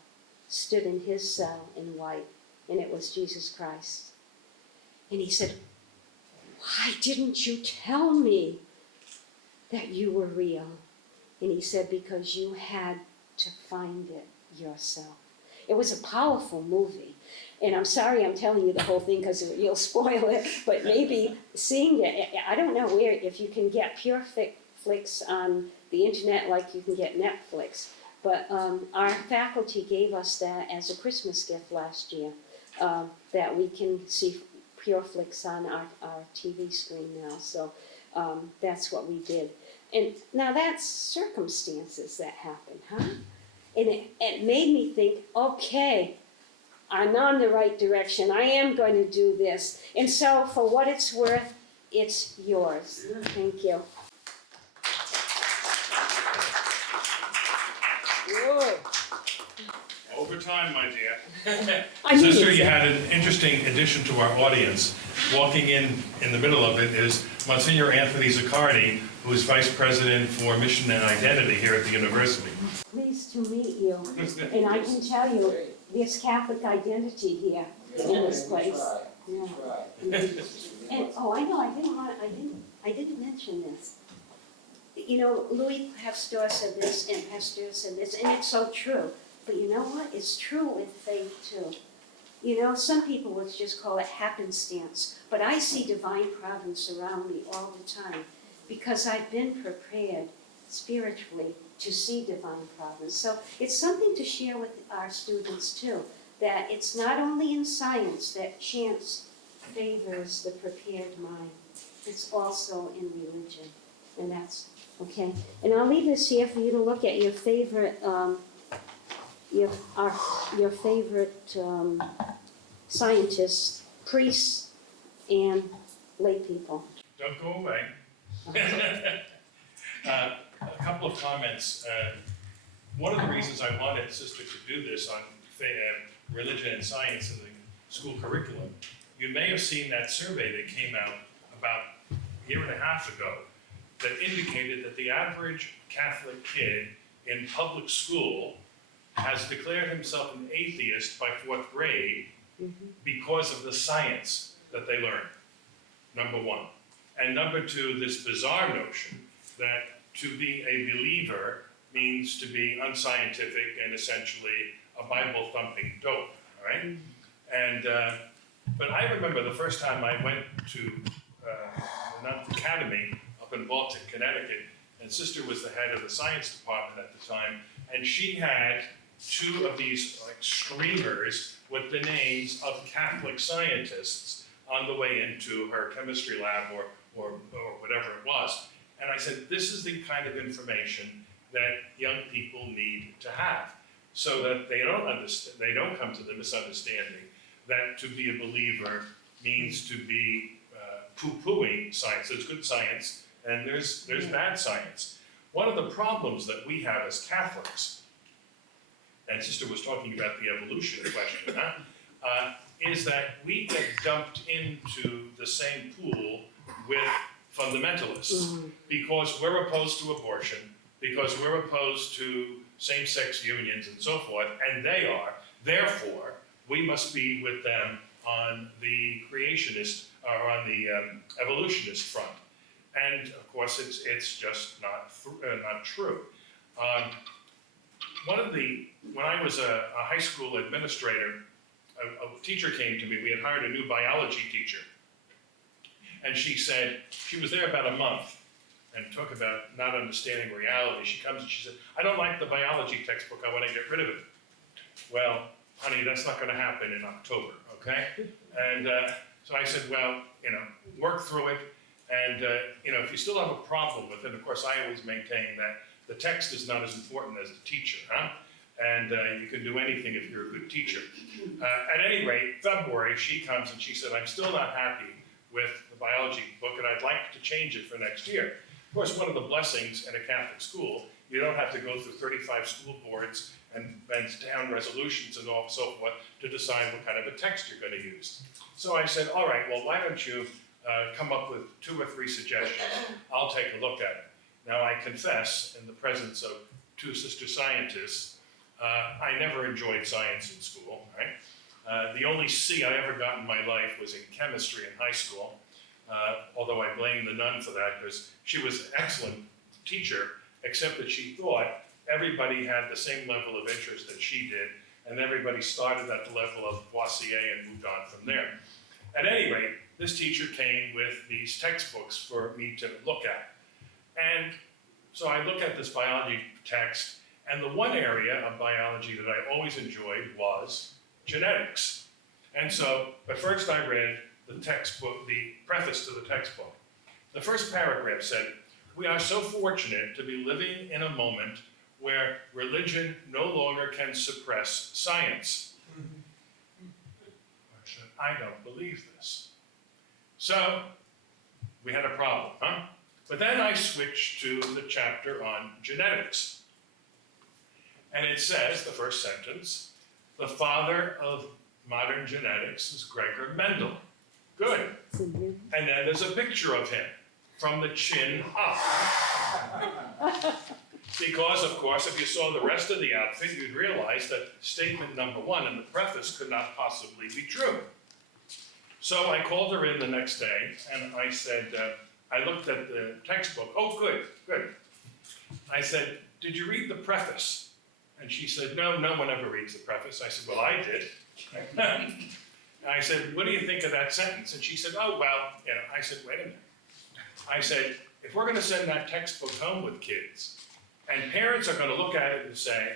stood in his cell in white, and it was Jesus Christ. And he said, "Why didn't you tell me that you were real?" And he said, "Because you had to find it yourself." It was a powerful movie. And I'm sorry I'm telling you the whole thing because you'll spoil it, but maybe seeing it, I don't know where, if you can get pure flicks on the internet like you can get Netflix. But our faculty gave us that as a Christmas gift last year, that we can see pure flicks on our TV screen now. So that's what we did. And now that's circumstances that happen, huh? And it made me think, okay, I'm on the right direction. I am going to do this. And so for what it's worth, it's yours. Thank you. Whoa. Over time, my dear. I knew Sister, you'd you say- had an interesting addition to our audience. Walking in the middle of it is Monsignor Anthony Zaccardi, who is Vice President for Mission and Identity here at the university. Pleased to meet you. And I can tell you, there's Catholic identity here in this place. Yeah. And, oh, I know, I didn't mention this. You know, Louis Pasteur said this, and Pasteur said this, and it's so true. But you know what? It's true with faith too. You know, some people would just call it happenstance, but I see divine providence around me all the time because I've been prepared spiritually to see divine providence. So it's something to share with our students too, that it's not only in science that chance favors the prepared mind. It's also in religion, and that's okay. And I'll leave this here for you to look at your favorite, your favorite scientists, priests, and lay people. Don't go away. A couple of comments. One of the reasons I wanted Sister to do this on religion and science in the school curriculum, you may have seen that survey that came out about a year and a half ago that indicated that the average Catholic kid in public school has declared himself an atheist by 4th grade because of the science that they learned, number one. And number two, this bizarre notion that to be a believer means to be unscientific and essentially a Bible-thumping dope, all right? And, but I remember the first time I went to the Nuns Academy up in Baltic, Connecticut, and Sister was the head of the science department at the time, and she had 2 of these like streamers with the names of Catholic scientists on the way into her chemistry lab or whatever it was. And I said, this is the kind of information that young people need to have so that they don't come to the misunderstanding that to be a believer means to be poo-pooing science. There's good science and there's bad science. One of the problems that we have as Catholics, and Sister was talking about the evolution question, is that we get dumped into the same pool with fundamentalists because we're opposed to abortion, because we're opposed to same-sex unions and so forth, and they are. Therefore, we must be with them on the creationist or on the evolutionist front. And of course, it's just not true. When I was a high school administrator, a teacher came to me. We had hired a new biology teacher. And she said, she was there about a month and talk about not understanding reality. She comes and she said, I don't like the biology textbook, I want to get rid of it. Well, honey, that's not going to happen in October, okay? And so I said, well, work through it. And, if you still have a problem with it, of course, I always maintain that the text is not as important as the teacher, huh? And you can do anything if you're a good teacher. At any rate, February, she comes and she said, I'm still not happy with the biology book and I'd like to change it for next year. Of course, one of the blessings in a Catholic school, you don't have to go through 35 school boards and town resolutions and so forth to decide what kind of a text you're going to use. So I said, all right, well, why don't you come up with 2 or 3 suggestions? I'll take a look at it. Now, I confess, in the presence of 2 sister scientists, I never enjoyed science in school, right? The only C I ever got in my life was in chemistry in high school, although I blame the nun for that because she was an excellent teacher, except that she thought everybody had the same level of interest that she did, and everybody started at the level of Boissier and moved on from there. At any rate, this teacher came with these textbooks for me to look at. And so I look at this biology text, and the one area of biology that I always enjoyed was genetics. And so at first I read the textbook, the preface to the textbook. The first paragraph said, we are so fortunate to be living in a moment where religion no longer can suppress science. I said, I don't believe this. So we had a problem, huh? But then I switched to the chapter on genetics. And it says, the first sentence, the father of modern genetics is Gregor Mendel. Good. And then there's a picture of him from the chin up. Because, of course, if you saw the rest of the outfit, you'd realize that statement number 1 in the preface could not possibly be true. So I called her in the next day and I said, I looked at the textbook. Oh, good, good. I said, did you read the preface? And she said, no, no one ever reads the preface. I said, well, I did. I said, what do you think of that sentence? And she said, oh, well, you know. I said, wait a minute. I said, if we're gonna send that textbook home with kids, and parents are gonna look at it and say,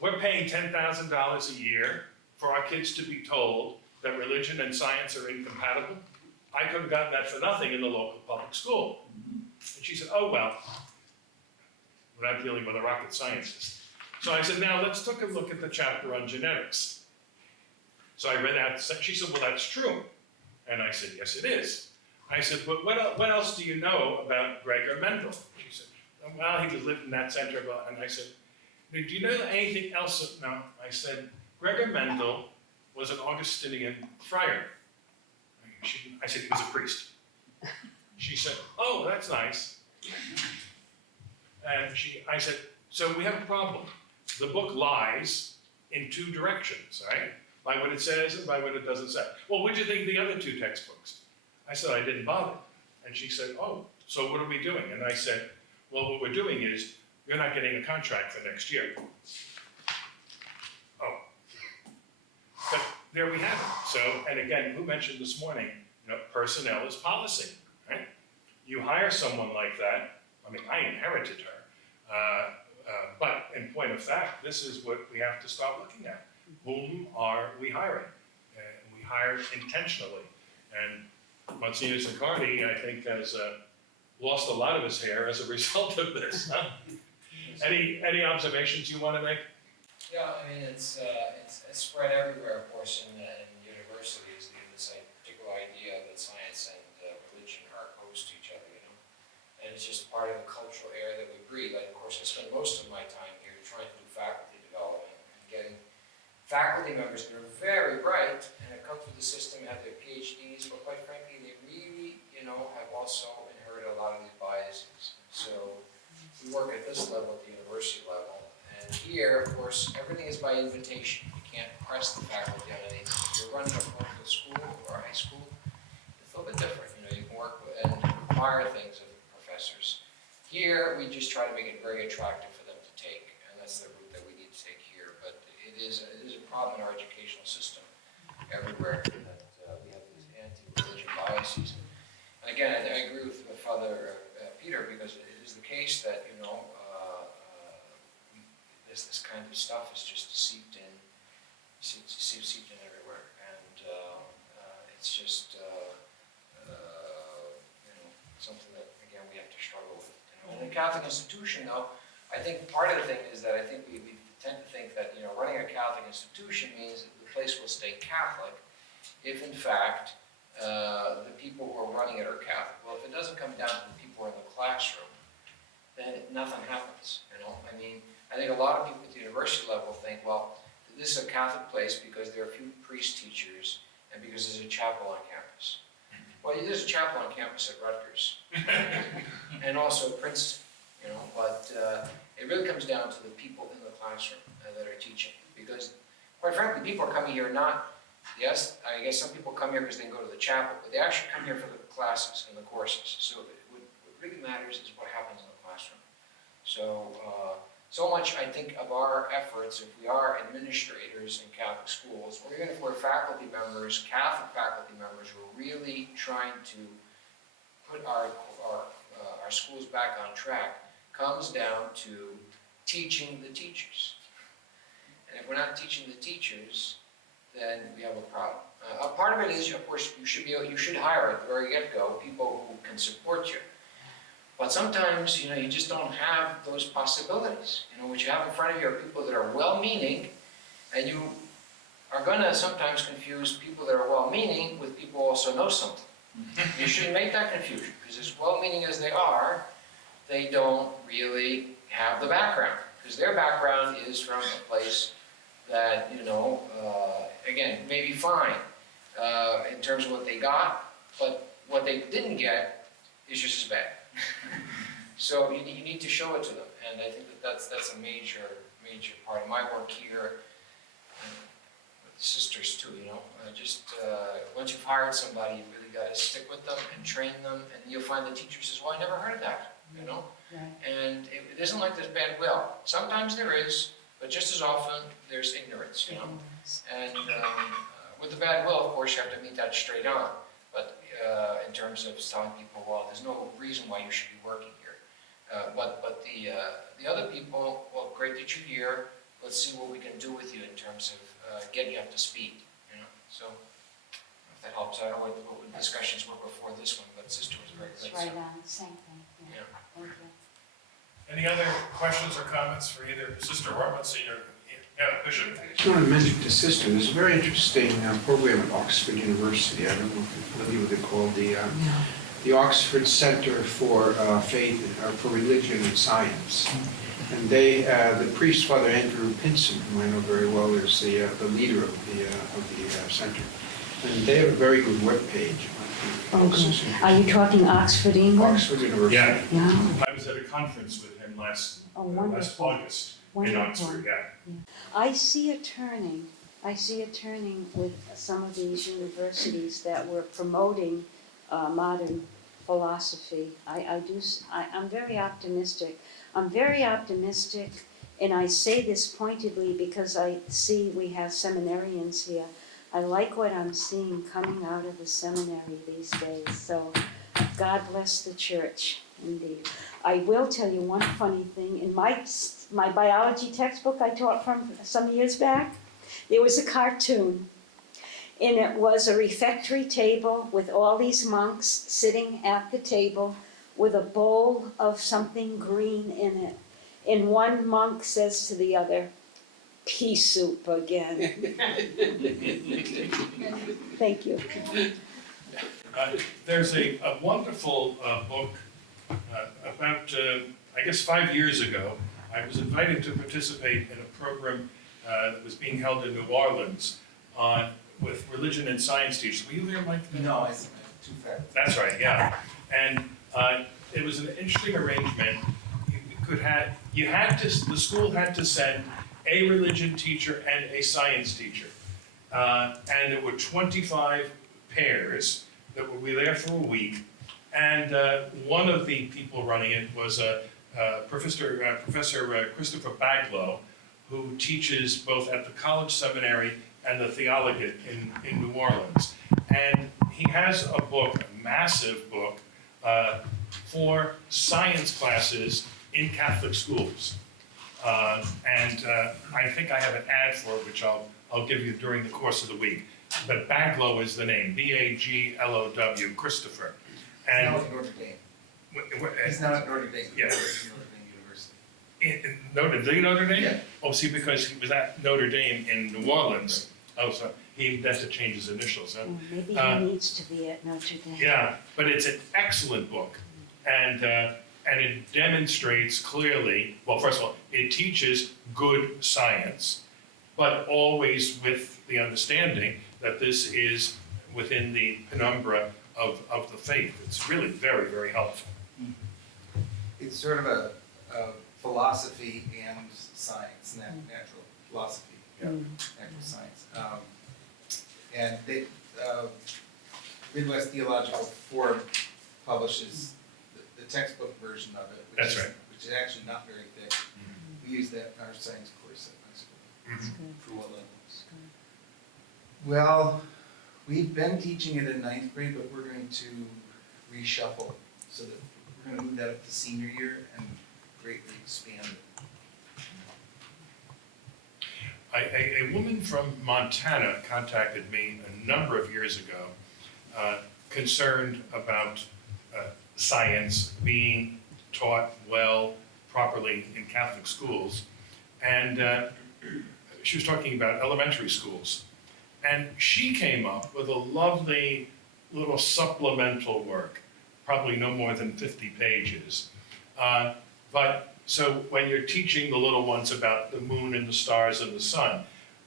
we're paying $10,000 a year for our kids to be told that religion and science are incompatible, I could have gotten that for nothing in the local public school. And she said, oh, well, we're not dealing with a rocket scientist. So I said, now let's take a look at the chapter on genetics. So I read that, she said, well, that's true. And I said, yes, it is. I said, but what else do you know about Gregor Mendel? She said, well, he lived in that center. And I said, do you know anything else? No. I said, Gregor Mendel was an Augustinian friar. I said, he was a priest. She said, oh, that's nice. And I said, so we have a problem. The book lies in two directions, right? By what it says and by what it doesn't say. Well, what do you think of the other two textbooks? I said, I didn't bother. And she said, oh, so what are we doing? And I said, well, what we're doing is, you're not getting a contract for next year. Oh. But there we have it. So, and again, who mentioned this morning, you know, personnel is policy, right? You hire someone like that, I mean, I inherited her, but in point of fact, this is what we have to start looking at. Whom are we hiring? We hire intentionally. And Monsignor Zaccardi, I think, has lost a lot of his hair as a result of this. Huh? Any observations you want to make? Yeah, I mean, it's spread everywhere, of course, in universities, this particular idea that science and religion are opposed to each other, you know? And it's just part of the cultural air that we breathe. Like, of course, I spend most of my time here trying to do faculty development and getting faculty members that are very bright and have come through the system, have their PhDs, but quite frankly, they really, you know, have also inherited a lot of these biases. So we work at this level, at the university level. And here, of course, everything is by invitation. You can't press the faculty on anything. If you're running a local school or a high school, it's a little bit different. You know, you can work with and require things of professors. Here, we just try to make it very attractive for them to take, and that's the route that we need to take here. But it is a problem in our educational system everywhere that we have these anti-religion biases. And again, I agree with Father Peter, because it is the case that, you know, this kind of stuff is just seeped in everywhere, and it's just you know, something that again we have to struggle with. You know? In a Catholic institution, though, I think part of the thing is that I think we tend to think that, you know, running a Catholic institution means that the place will stay Catholic, if in fact the people who are running it are Catholic. Well, if it doesn't come down to the people in the classroom, then nothing happens. You know, I mean. I think a lot of people at the university level think, well, this is a Catholic place because there are a few priest teachers and because there's a chapel on campus. Well, there's a chapel on campus at Rutgers and also Princeton, you know, but it really comes down to the people in the classroom that are teaching, because quite frankly, people are coming here not, yes, I guess some people come here because they can go to the chapel, but they actually come here for the classes and the courses. So what really matters is what happens in the classroom. So, so much, I think, of our efforts, if we are administrators in Catholic schools, or even if we're faculty members, Catholic faculty members, who are really trying to put our schools back on track, comes down to teaching the teachers. And if we're not teaching the teachers, then we have a problem. A part of it is, of course, you should hire at the very get-go people who can support you. But sometimes, you know, you just don't have those possibilities. You know, what you have in front of you are people that are well-meaning, and you are going to sometimes confuse people that are well-meaning with people who also know something. You shouldn't make that confusion, because as well-meaning as they are, they don't really have the background, because their background is from a place that, you know, again, may be fine in terms of what they got, but what they didn't get is just as bad. So you need to show it to them, and I think that's a major part of my work here. sisters too, you know, once you've hired somebody, you really gotta stick with them and train them, and you'll find the teacher says, well, I never heard of that, you know? Right. And it isn't like there's bad will. Sometimes there is, but just as often, there's ignorance, you know? And with the bad will, of course, you have to meet that straight on. But in terms of telling people, well, there's no reason why you should be working here. But the other people, well, great that you're here. Let's see what we can do with you in terms of getting you up to speed, you know? So if that helps, I don't know what the discussions were before this one, but Sister was very It's good. right so. on, same thing, yeah. Yeah. Thank you. Any other questions or comments for either Sister Robinson or, Bishop? I just want to mention to Sister, there's a very interesting program at Oxford University. I don't know if you're familiar with it, called the Oxford Center for Faith, for Religion and Science. And they, the priest, Father Andrew Pinson, whom I know very well, is the leader of the center. And they have a very good webpage. Okay. Are you talking Oxford, England? Oxford University. Yeah. Yeah. I was at a conference with him last Oh, wonderful. August in Wonderful. Oxford, yeah. I see a turning with some of these universities that were promoting modern philosophy. I'm very optimistic. I'm very optimistic, and I say this pointedly because I see we have seminarians here. I like what I'm seeing coming out of the seminary these days, so God bless the church, indeed. I will tell you one funny thing. In my biology textbook I taught from some years back, there was a cartoon, and it was a refectory table with all these monks sitting at the table with a bowl of something green in it. And one monk says to the other, "Pea soup again." Thank you. There's a wonderful book about, I guess 5 years ago. I was invited to participate in a program that was being held in New Orleans with religion and science teachers. Were you there, Mike? No, it's too fast. That's right, yeah. And it was an interesting arrangement. The school had to send a religion teacher and a science teacher. And there were 25 pairs that would be there for a week. And one of the people running it was Professor Christopher Baglow, who teaches both at the college seminary and the theologiate in New Orleans. And he has a book, a massive book, for science classes in Catholic schools. And I think I have an ad for it, which I'll give you during the course of the week. But Baglow is the name, B-A-G-L-O-W, Christopher. He's And now at Notre Dame. He's now at Notre Dame. Yeah. Notre Dame University. Notre Dame? Yeah. Oh, see, because he was at Notre Dame in New Orleans. Oh, so he has to change his initials, huh? Maybe he needs to be at Notre Dame. Yeah, but it's an excellent book, and it demonstrates clearly. Well, first of all, it teaches good science, but always with the understanding that this is within the penumbra of the faith. It's really very, very helpful. It's sort of a philosophy and science, natural philosophy, Yeah. natural science. And they, Midwest Theological Forum publishes the textbook version of it, That's right. which is actually not very thick. We use that in our science course at my school. That's good. For what level? That's good. Well, we've been teaching it in 9th grade, but we're going to reshuffle so that we're going to move that up to senior year and greatly expand it. A woman from Montana contacted me a number of years ago, concerned about science being taught well, properly in Catholic schools. And she was talking about elementary schools. And she came up with a lovely little supplemental work, probably no more than 50 pages. So when you're teaching the little ones about the moon and the stars and the sun,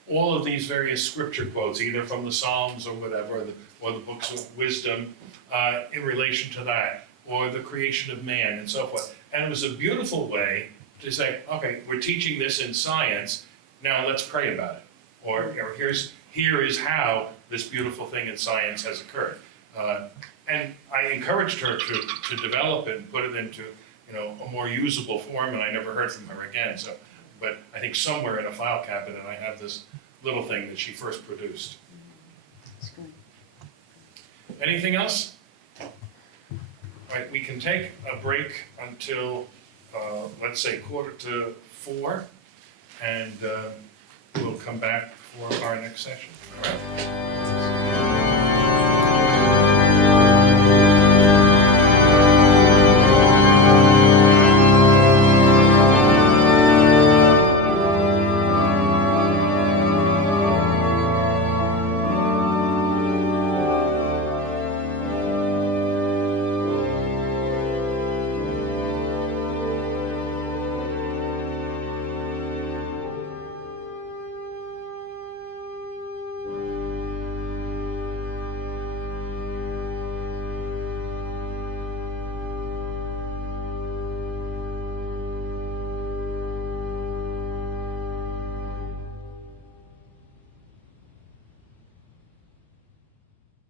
all of these various scripture quotes, either from the Psalms or whatever, or the books of wisdom, in relation to that, or the creation of man and so forth. And it was a beautiful way to say, okay, we're teaching this in science, now let's pray about it. Or here is how this beautiful thing in science has occurred. And I encouraged her to develop it and put it into, a more usable form, and I never heard from her again, so. But I think somewhere in a file cabinet, I have this little thing that she first produced. That's good. Anything else? All right, we can take a break until, let's say 3:45, and we'll come back for our next session, all right?